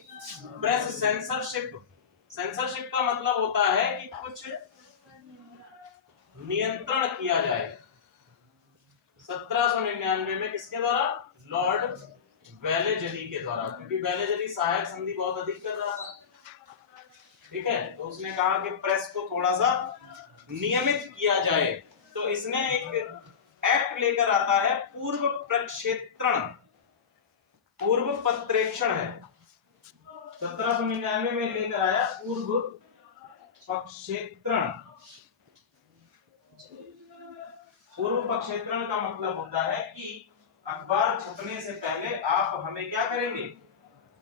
Press censorship. सेंसरशिप का मतलब होता है कि कुछ नियंत्रण किया जाए। 1799 में किसके द्वारा? लॉर्ड वेलेस्ली के द्वारा, क्योंकि वेलेस्ली सहायक संधि बहुत अधिक कर रहा था। ठीक है, तो उसने कहा कि प्रेस को थोड़ा सा नियमित किया जाए, तो इसने एक एक्ट लेकर आता है, पूर्व प्रक्षेत्रण, पूर्व पत्रेक्षण है। 1799 में लेकर आया पूर्व पक्षेत्रण। पूर्व पक्षेत्रण का मतलब होता है कि अखबार छपने से पहले आप हमें क्या करेंगे?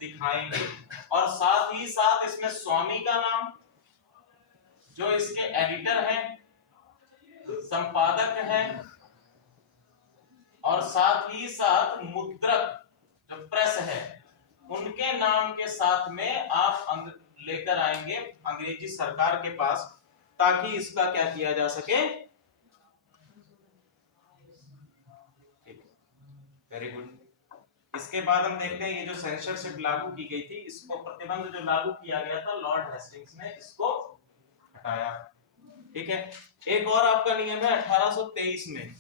दिखाएंगे, और साथ ही साथ इसमें स्वामी का नाम, जो इसके एडिटर हैं, संपादक हैं, और साथ ही साथ मुद्रक जो प्रेस है उनके नाम के साथ में आप लेकर आएंगे अंग्रेजी सरकार के पास, ताकि इसका क्या किया जा सके। Very good. इसके बाद हम देखते हैं ये जो सेंसरशिप लागू की गई थी, इसको प्रतिबंध जो लागू किया गया था लॉर्ड हेस्टिंग्स ने इसको हटाया। ठीक है, एक और आपका नियम है 1823 में,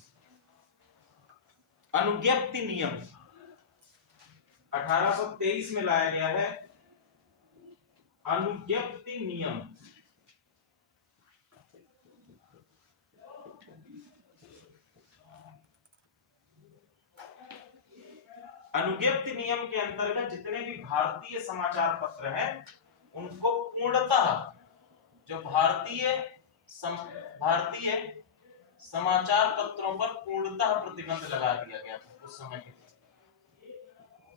अनुज्ञप्ति नियम। 1823 में लाया गया है अनुज्ञप्ति नियम। अनुज्ञप्ति नियम के अंतर्गत जितने भी भारतीय समाचार पत्र हैं उनको पूर्णतः, जो भारतीय समाचार पत्रों पर पूर्णतः प्रतिबंध लगा दिया गया था। उस समय के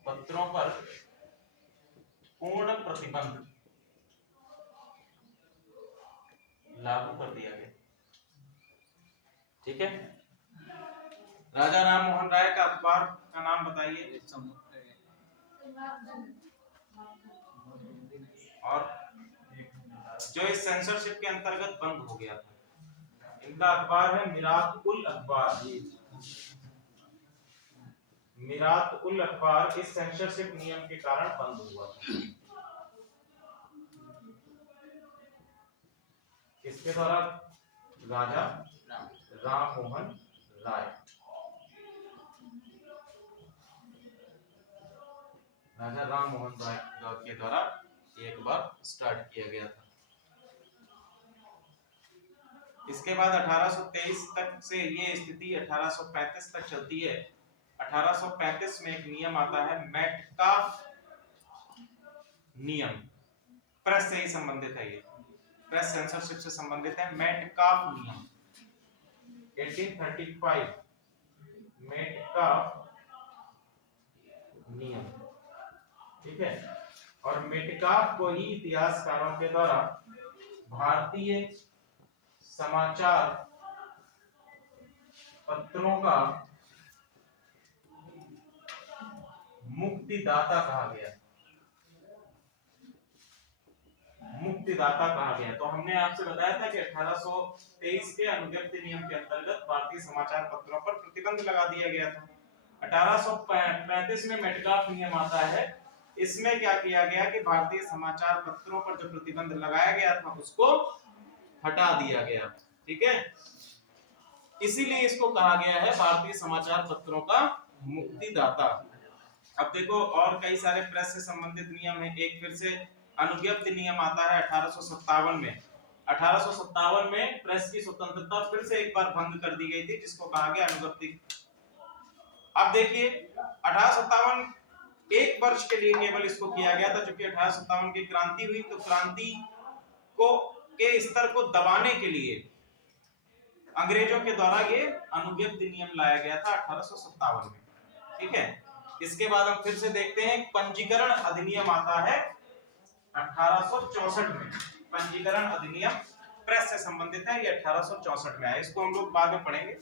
पत्रों पर पूर्ण प्रतिबंध लागू कर दिया गया। ठीक है, राजा राम मोहन राय का अखबार का नाम बताइए। और जो इस सेंसरशिप के अंतर्गत बंद हो गया था, इनका अखबार है मिरात उल अखबार। मिरात उल अखबार इस सेंसरशिप नियम के कारण बंद हुआ था। किसके द्वारा? राजा राम मोहन राय। राजा राम मोहन राय के द्वारा एक बार स्टार्ट किया गया था। इसके बाद 1823 तक से ये स्थिति 1835 तक चलती है। 1835 में एक नियम आता है मेटकाफ नियम, प्रेस से ही संबंधित है, ये प्रेस सेंसरशिप से संबंधित है। मेटकाफ नियम 1835, मेटकाफ नियम। ठीक है, और मेटकाफ को ही इतिहासकारों के द्वारा भारतीय समाचार पत्रों का मुक्तिदाता कहा गया। मुक्तिदाता कहा गया। तो हमने आपसे बताया था कि 1823 के अनुज्ञप्ति नियम के अंतर्गत भारतीय समाचार पत्रों पर प्रतिबंध लगा दिया गया था। 1835 में मेटकाफ नियम आता है। इसमें क्या किया गया कि भारतीय समाचार पत्रों पर जो प्रतिबंध लगाया गया था उसको हटा दिया गया। ठीक है, इसीलिए इसको कहा गया है भारतीय समाचार पत्रों का मुक्तिदाता। अब देखो और कई सारे प्रेस से संबंधित नियम है। एक फिर से अनुज्ञप्ति नियम आता है 1857 में। 1857 में प्रेस की स्वतंत्रता फिर से एक बार भंग कर दी गई थी, जिसको कहा गया अनुज्ञप्ति। अब देखिए 1857 एक वर्ष के लिए केवल इसको किया गया था, क्योंकि 1857 की क्रांति हुई। तो क्रांति को के स्तर को दबाने के लिए अंग्रेजों के द्वारा ये अनुज्ञप्ति नियम लाया गया था 1857 में। ठीक है, इसके बाद हम फिर से देखते हैं पंजीकरण अधिनियम आता है 1864 में। पंजीकरण अधिनियम प्रेस से संबंधित है, ये 1864 में आया। इसको हम लोग बाद में पढ़ेंगे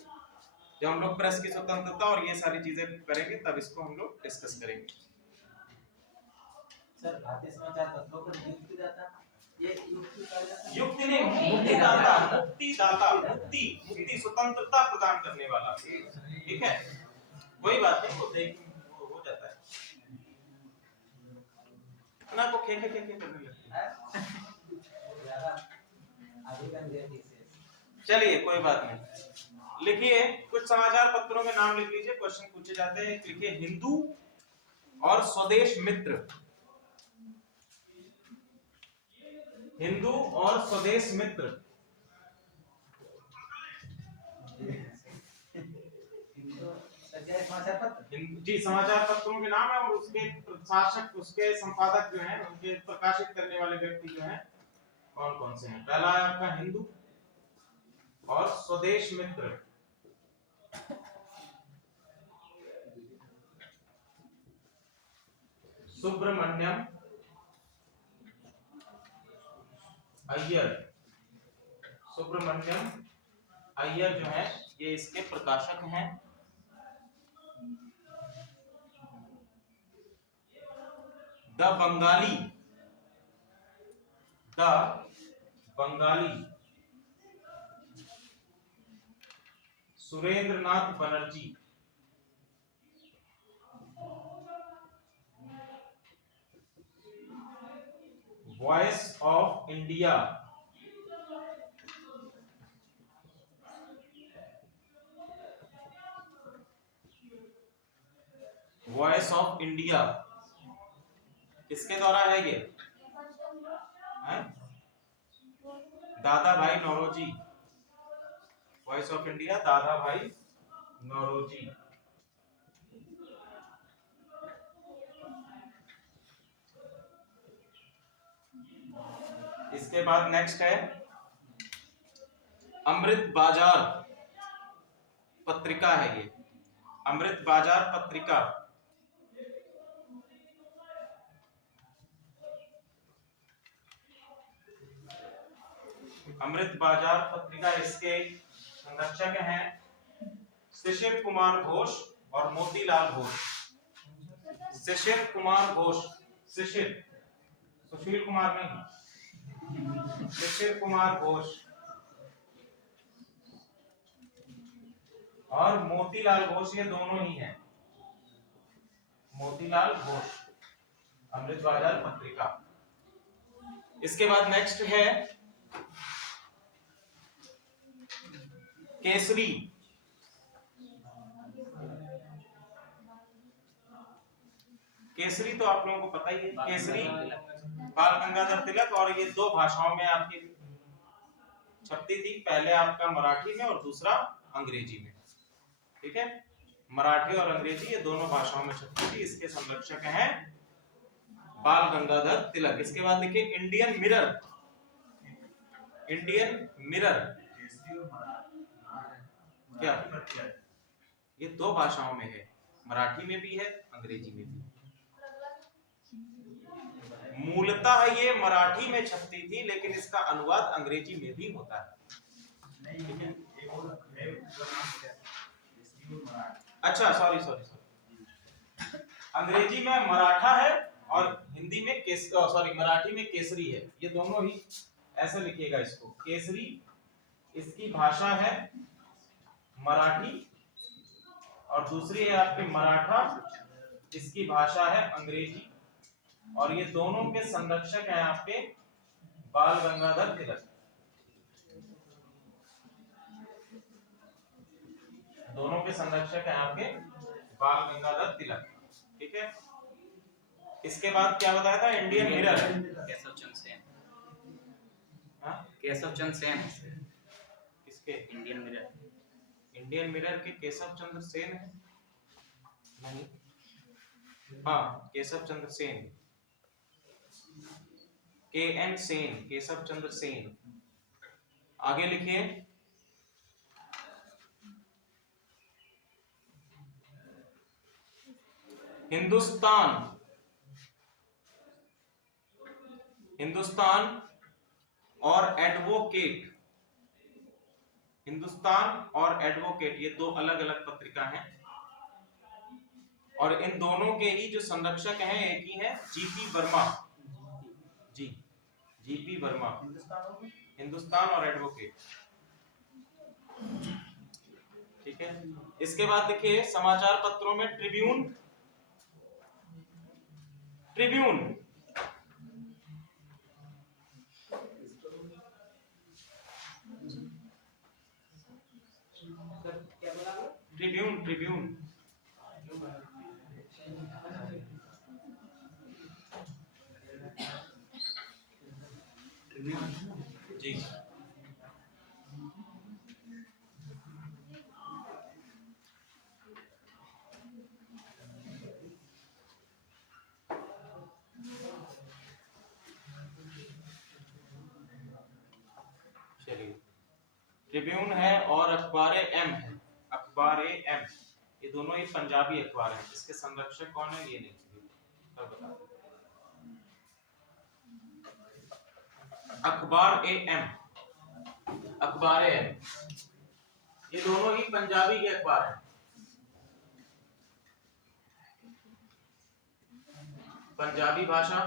जब हम लोग प्रेस की स्वतंत्रता और ये सारी चीजें करेंगे, तब इसको हम लोग डिस्कस करेंगे। सर भारतीय समाचार पत्रों पर मुक्तिदाता, ये युक्ति नहीं, मुक्तिदाता, मुक्तिदाता, मुक्ति स्वतंत्रता प्रदान करने वाला। ठीक है, कोई बात नहीं, वो देख वो हो जाता है ना, को खे करने लगता है। चलिए कोई बात नहीं, लिखिए कुछ समाचार पत्रों के नाम लिख लीजिए, क्वेश्चन पूछे जाते हैं। लिखिए हिंदू और स्वदेश मित्र। हिंदू और स्वदेश मित्र। जी, समाचार पत्रों के नाम है और उसके प्रकाशक, उसके संपादक जो हैं, उनके प्रकाशित करने वाले व्यक्ति जो हैं, कौन कौन से हैं। पहला है आपका हिंदू और स्वदेश मित्र। सुब्रमण्यम अय्यर। सुब्रमण्यम अय्यर जो है ये इसके प्रकाशक हैं। The Bengali, the Bengali Surendranath Banerjee. Voice of India, voice of India किसके द्वारा है ये? दादा भाई नौरोजी। वॉइस ऑफ इंडिया दादा भाई नौरोजी। इसके बाद नेक्स्ट है अमृत बाजार पत्रिका है ये, अमृत बाजार पत्रिका। अमृत बाजार पत्रिका, इसके संरक्षक हैं शिशिर कुमार घोष और मोतीलाल घोष। शिशिर कुमार घोष, शिशिर, सुशील कुमार नहीं, शिशिर कुमार घोष और मोतीलाल घोष, ये दोनों ही हैं। मोतीलाल घोष, अमृत बाजार पत्रिका। इसके बाद नेक्स्ट है केसरी। केसरी तो आप लोगों को पता ही है, केसरी बाल गंगाधर तिलक, और ये दो भाषाओं में आपकी छपती थी, पहले आपका मराठी में और दूसरा अंग्रेजी में। ठीक है, मराठी और अंग्रेजी ये दोनों भाषाओं में छपती थी। इसके संरक्षक हैं बाल गंगाधर तिलक। इसके बाद देखिए इंडियन मिरर। इंडियन मिरर क्या, ये दो भाषाओं में है, मराठी में भी है अंग्रेजी में भी। मूलतः ये मराठी में छपती थी, लेकिन इसका अनुवाद अंग्रेजी में भी होता है। अच्छा सॉरी सॉरी सॉरी, अंग्रेजी में मराठा है और हिंदी में सॉरी मराठी में केसरी है। ये दोनों ही ऐसे लिखिएगा इसको, केसरी इसकी भाषा है मराठी और दूसरी है आपकी मराठा, इसकी भाषा है अंग्रेजी। और ये दोनों के संरक्षक हैं आपके बाल गंगाधर तिलक। दोनों के संरक्षक हैं आपके बाल गंगाधर तिलक। ठीक है, इसके बाद क्या बताया था, इंडियन मिरर, केशव चंद्र सेन। हाँ केशव चंद्र सेन किसके, इंडियन मिरर। इंडियन मिरर के केशव चंद्र सेन है नहीं, हाँ केशव चंद्र सेन, KN सेन, केशव चंद्र सेन। आगे लिखिए, हिंदुस्तान, हिंदुस्तान और एडवोकेट, हिंदुस्तान और एडवोकेट ये दो अलग अलग पत्रिका हैं और इन दोनों के ही जो संरक्षक हैं एक ही है जीपी वर्मा जी, जीपी वर्मा, हिंदुस्तान और एडवोकेट। ठीक है, इसके बाद देखिए समाचार पत्रों में ट्रिब्यून, ट्रिब्यून क्या बोला आपने? ट्रिब्यून ट्रिब्यून जी। चलिए, ट्रिब्यून है और अखबार एम है, अखबार एम, ये दोनों ही पंजाबी अखबार हैं। इसके संरक्षक कौन है ये नहीं तो बता दो। अखबार एम, अखबार एम, ये दोनों ही पंजाबी के अखबार हैं, पंजाबी भाषा।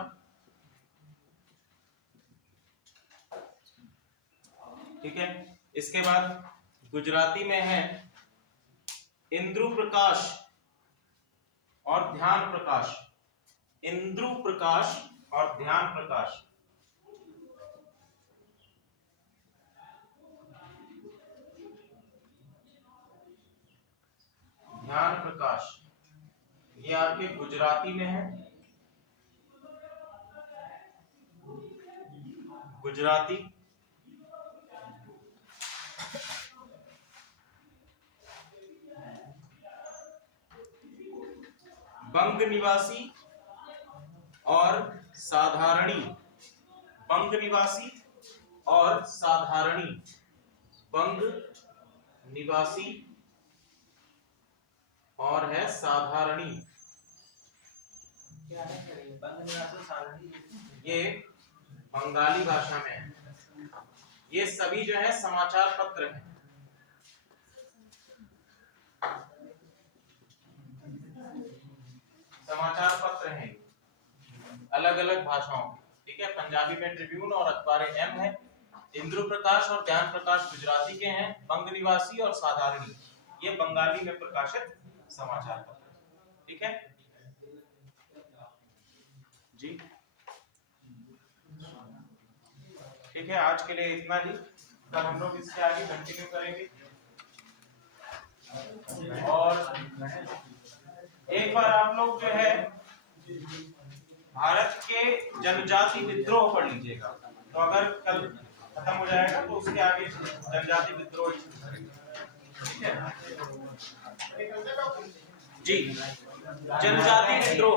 ठीक है, इसके बाद गुजराती में है इंद्रु प्रकाश और ध्यान प्रकाश, इंद्रु प्रकाश और ध्यान प्रकाश। ध्यान प्रकाश ये आपके गुजराती में है, गुजराती। बंग निवासी और साधारणी, बंग निवासी और साधारणी, बंग निवासी और है साधारणी। क्या है सर ये बंग निवासी सारणी? ये बंगाली भाषा में है। ये सभी जो है समाचार पत्र हैं, समाचार पत्र हैं अलग अलग भाषाओं के। ठीक है, पंजाबी में ट्रिब्यून और अखबार एम है, इंद्रु प्रकाश और ध्यान प्रकाश गुजराती के हैं, बंग निवासी और साधारणी ये बंगाली में प्रकाशित समाचार पत्र। ठीक है जी, ठीक है, आज के लिए इतना ही। कल हम लोग इसके आगे कंटिन्यू करेंगे। और एक बार आप लोग जो है भारत के जनजाति विद्रोह पढ़ लीजिएगा, तो अगर कल खत्म हो जाएगा तो उसके आगे जनजाति विद्रोह। ठीक है जी, जनजाति विद्रोह।